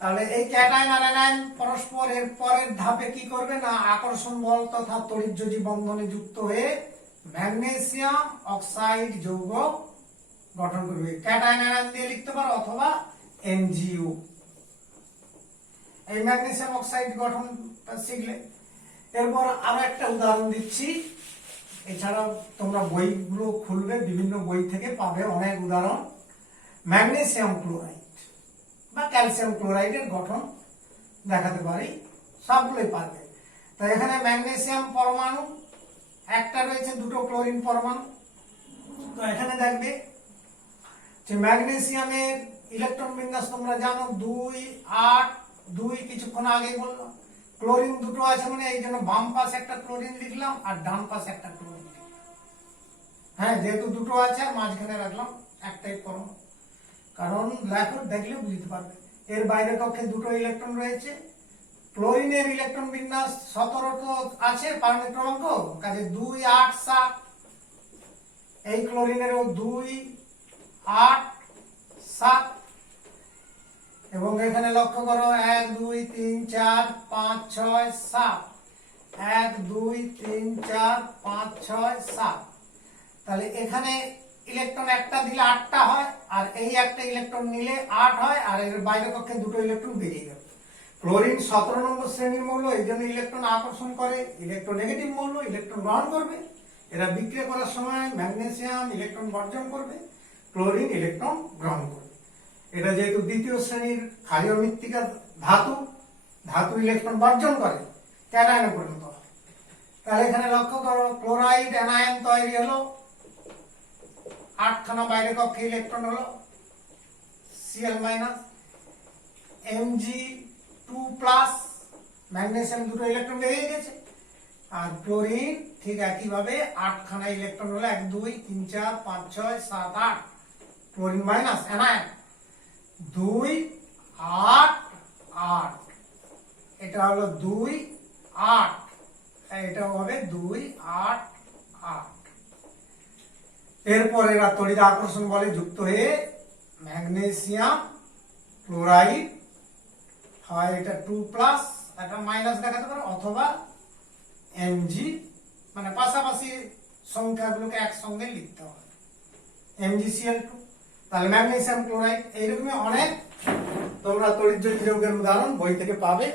তাহলে এই ক্যাটায়ন আর অ্যানায়ন পরস্পর এর পরের ধাপে কি করবে না, আকর্ষণ বল তথা তড়িৎযোজী বন্ধনে যুক্ত হয়ে ম্যাগনেসিয়াম অক্সাইড যৌগ গঠন করবে। ক্যাটায়ন অ্যানায়ন দিয়ে লিখতে পারো অথবা MgO। এই ম্যাগনেসিয়াম অক্সাইড গঠনটা শিখলে। এরপর আরো একটা উদাহরণ দিচ্ছি, এছাড়াও তোমরা বইগুলো খুলবে, বিভিন্ন বই থেকে পাবে অনেক উদাহরণ। ম্যাগনেসিয়াম ক্লোরাইড বা ক্যালসিয়াম ক্লোরাইডের গঠন দেখাতে পারি, সবগুলোই পারবে। তো এখানে ম্যাগনেসিয়াম পরমাণু একটা রয়েছে, দুটো ক্লোরিন পরমাণু। তো এখানে দেখবে যে ম্যাগনেসিয়ামের ইলেকট্রন বিন্যাস তোমরা জানো 2, 8, 2 কিছুক্ষণ আগেই বললাম। ক্লোরিন দুটো আছে মানে এই জন্য বাম পাশে একটা ক্লোরিন লিখলাম আর ডান পাশে একটা ক্লোরিন লিখলাম। হ্যাঁ, যেহেতু দুটো আছে আর মাঝখানে রাখলাম একটাই পরমাণু, কারণ লেখো দেখলে বুঝতে পারবে। এর বাইরের কক্ষে দুটো ইলেকট্রন রয়েছে। ক্লোরিনের ইলেকট্রন বিন্যাস 17 তো আছে পারমাণবিক ক্রমাঙ্ক, কাজে 2, 8, 7। এই ক্লোরিনেরও 2, 8, 7। এবং এখানে লক্ষ্য করো 1, 2, 3, 4, 5, 6, 7। 1, 2, 3, 4, 5, 6, 7। তাহলে এখানে ইলেকট্রন একটা দিলে 8টা হয়, আর এই একটা ইলেকট্রন নিলে 8 হয়, আর এর বাইরে কক্ষে দুটো ইলেকট্রন বেরিয়ে গেল। ক্লোরিন 17 নম্বর শ্রেণীর মৌল, এই জন্য ইলেকট্রন আকর্ষণ করে, ইলেকট্রোনেগেটিভ মৌল, ইলেকট্রন গ্রহণ করবে। এরা বিক্রিয়া করার সময় ম্যাগনেসিয়াম ইলেকট্রন বর্জন করবে, ক্লোরিন ইলেকট্রন গ্রহণ করবে। এটা যেহেতু দ্বিতীয় শ্রেণীর ক্ষারীয় মৃত্তিকার ধাতু, ধাতু ইলেকট্রন বর্জন করে, ক্যাটায়নে পরিণত হয়। তাহলে এখানে লক্ষ্য করো, ক্লোরাইড অ্যানায়ন তৈরি হলো, 8খানা বাইরে কক্ষে ইলেকট্রন হলো, Cl-, Mg2+, ম্যাগনেসিয়াম দুটো ইলেকট্রন বেরিয়ে গেছে। আর ক্লোরিন ঠিক একইভাবে 8খানা ইলেকট্রন হলো, 1, 2, 3, 4, 5, 6, 7, 8। Chlorine minus anion 2, 8, 8। এটা হলো 2, 8, এটা হবে 2, 8, 8। এরপর এরা তড়িৎ আকর্ষণ বলে যুক্ত হয়ে ম্যাগনেসিয়াম ক্লোরাইড হয়, এটা 2+, একটা মাইনাস দেখাতে পারো, অথবা Mg, মানে পাশাপাশি সংখ্যাগুলোকে একসঙ্গে লিখতে হবে, MgCl2। তাহলে ম্যাগনেসিয়াম ক্লোরাইড। এইরকমই অনেক তোমরা তড়িৎযোজী যৌগের উদাহরণ বই থেকে পাবে।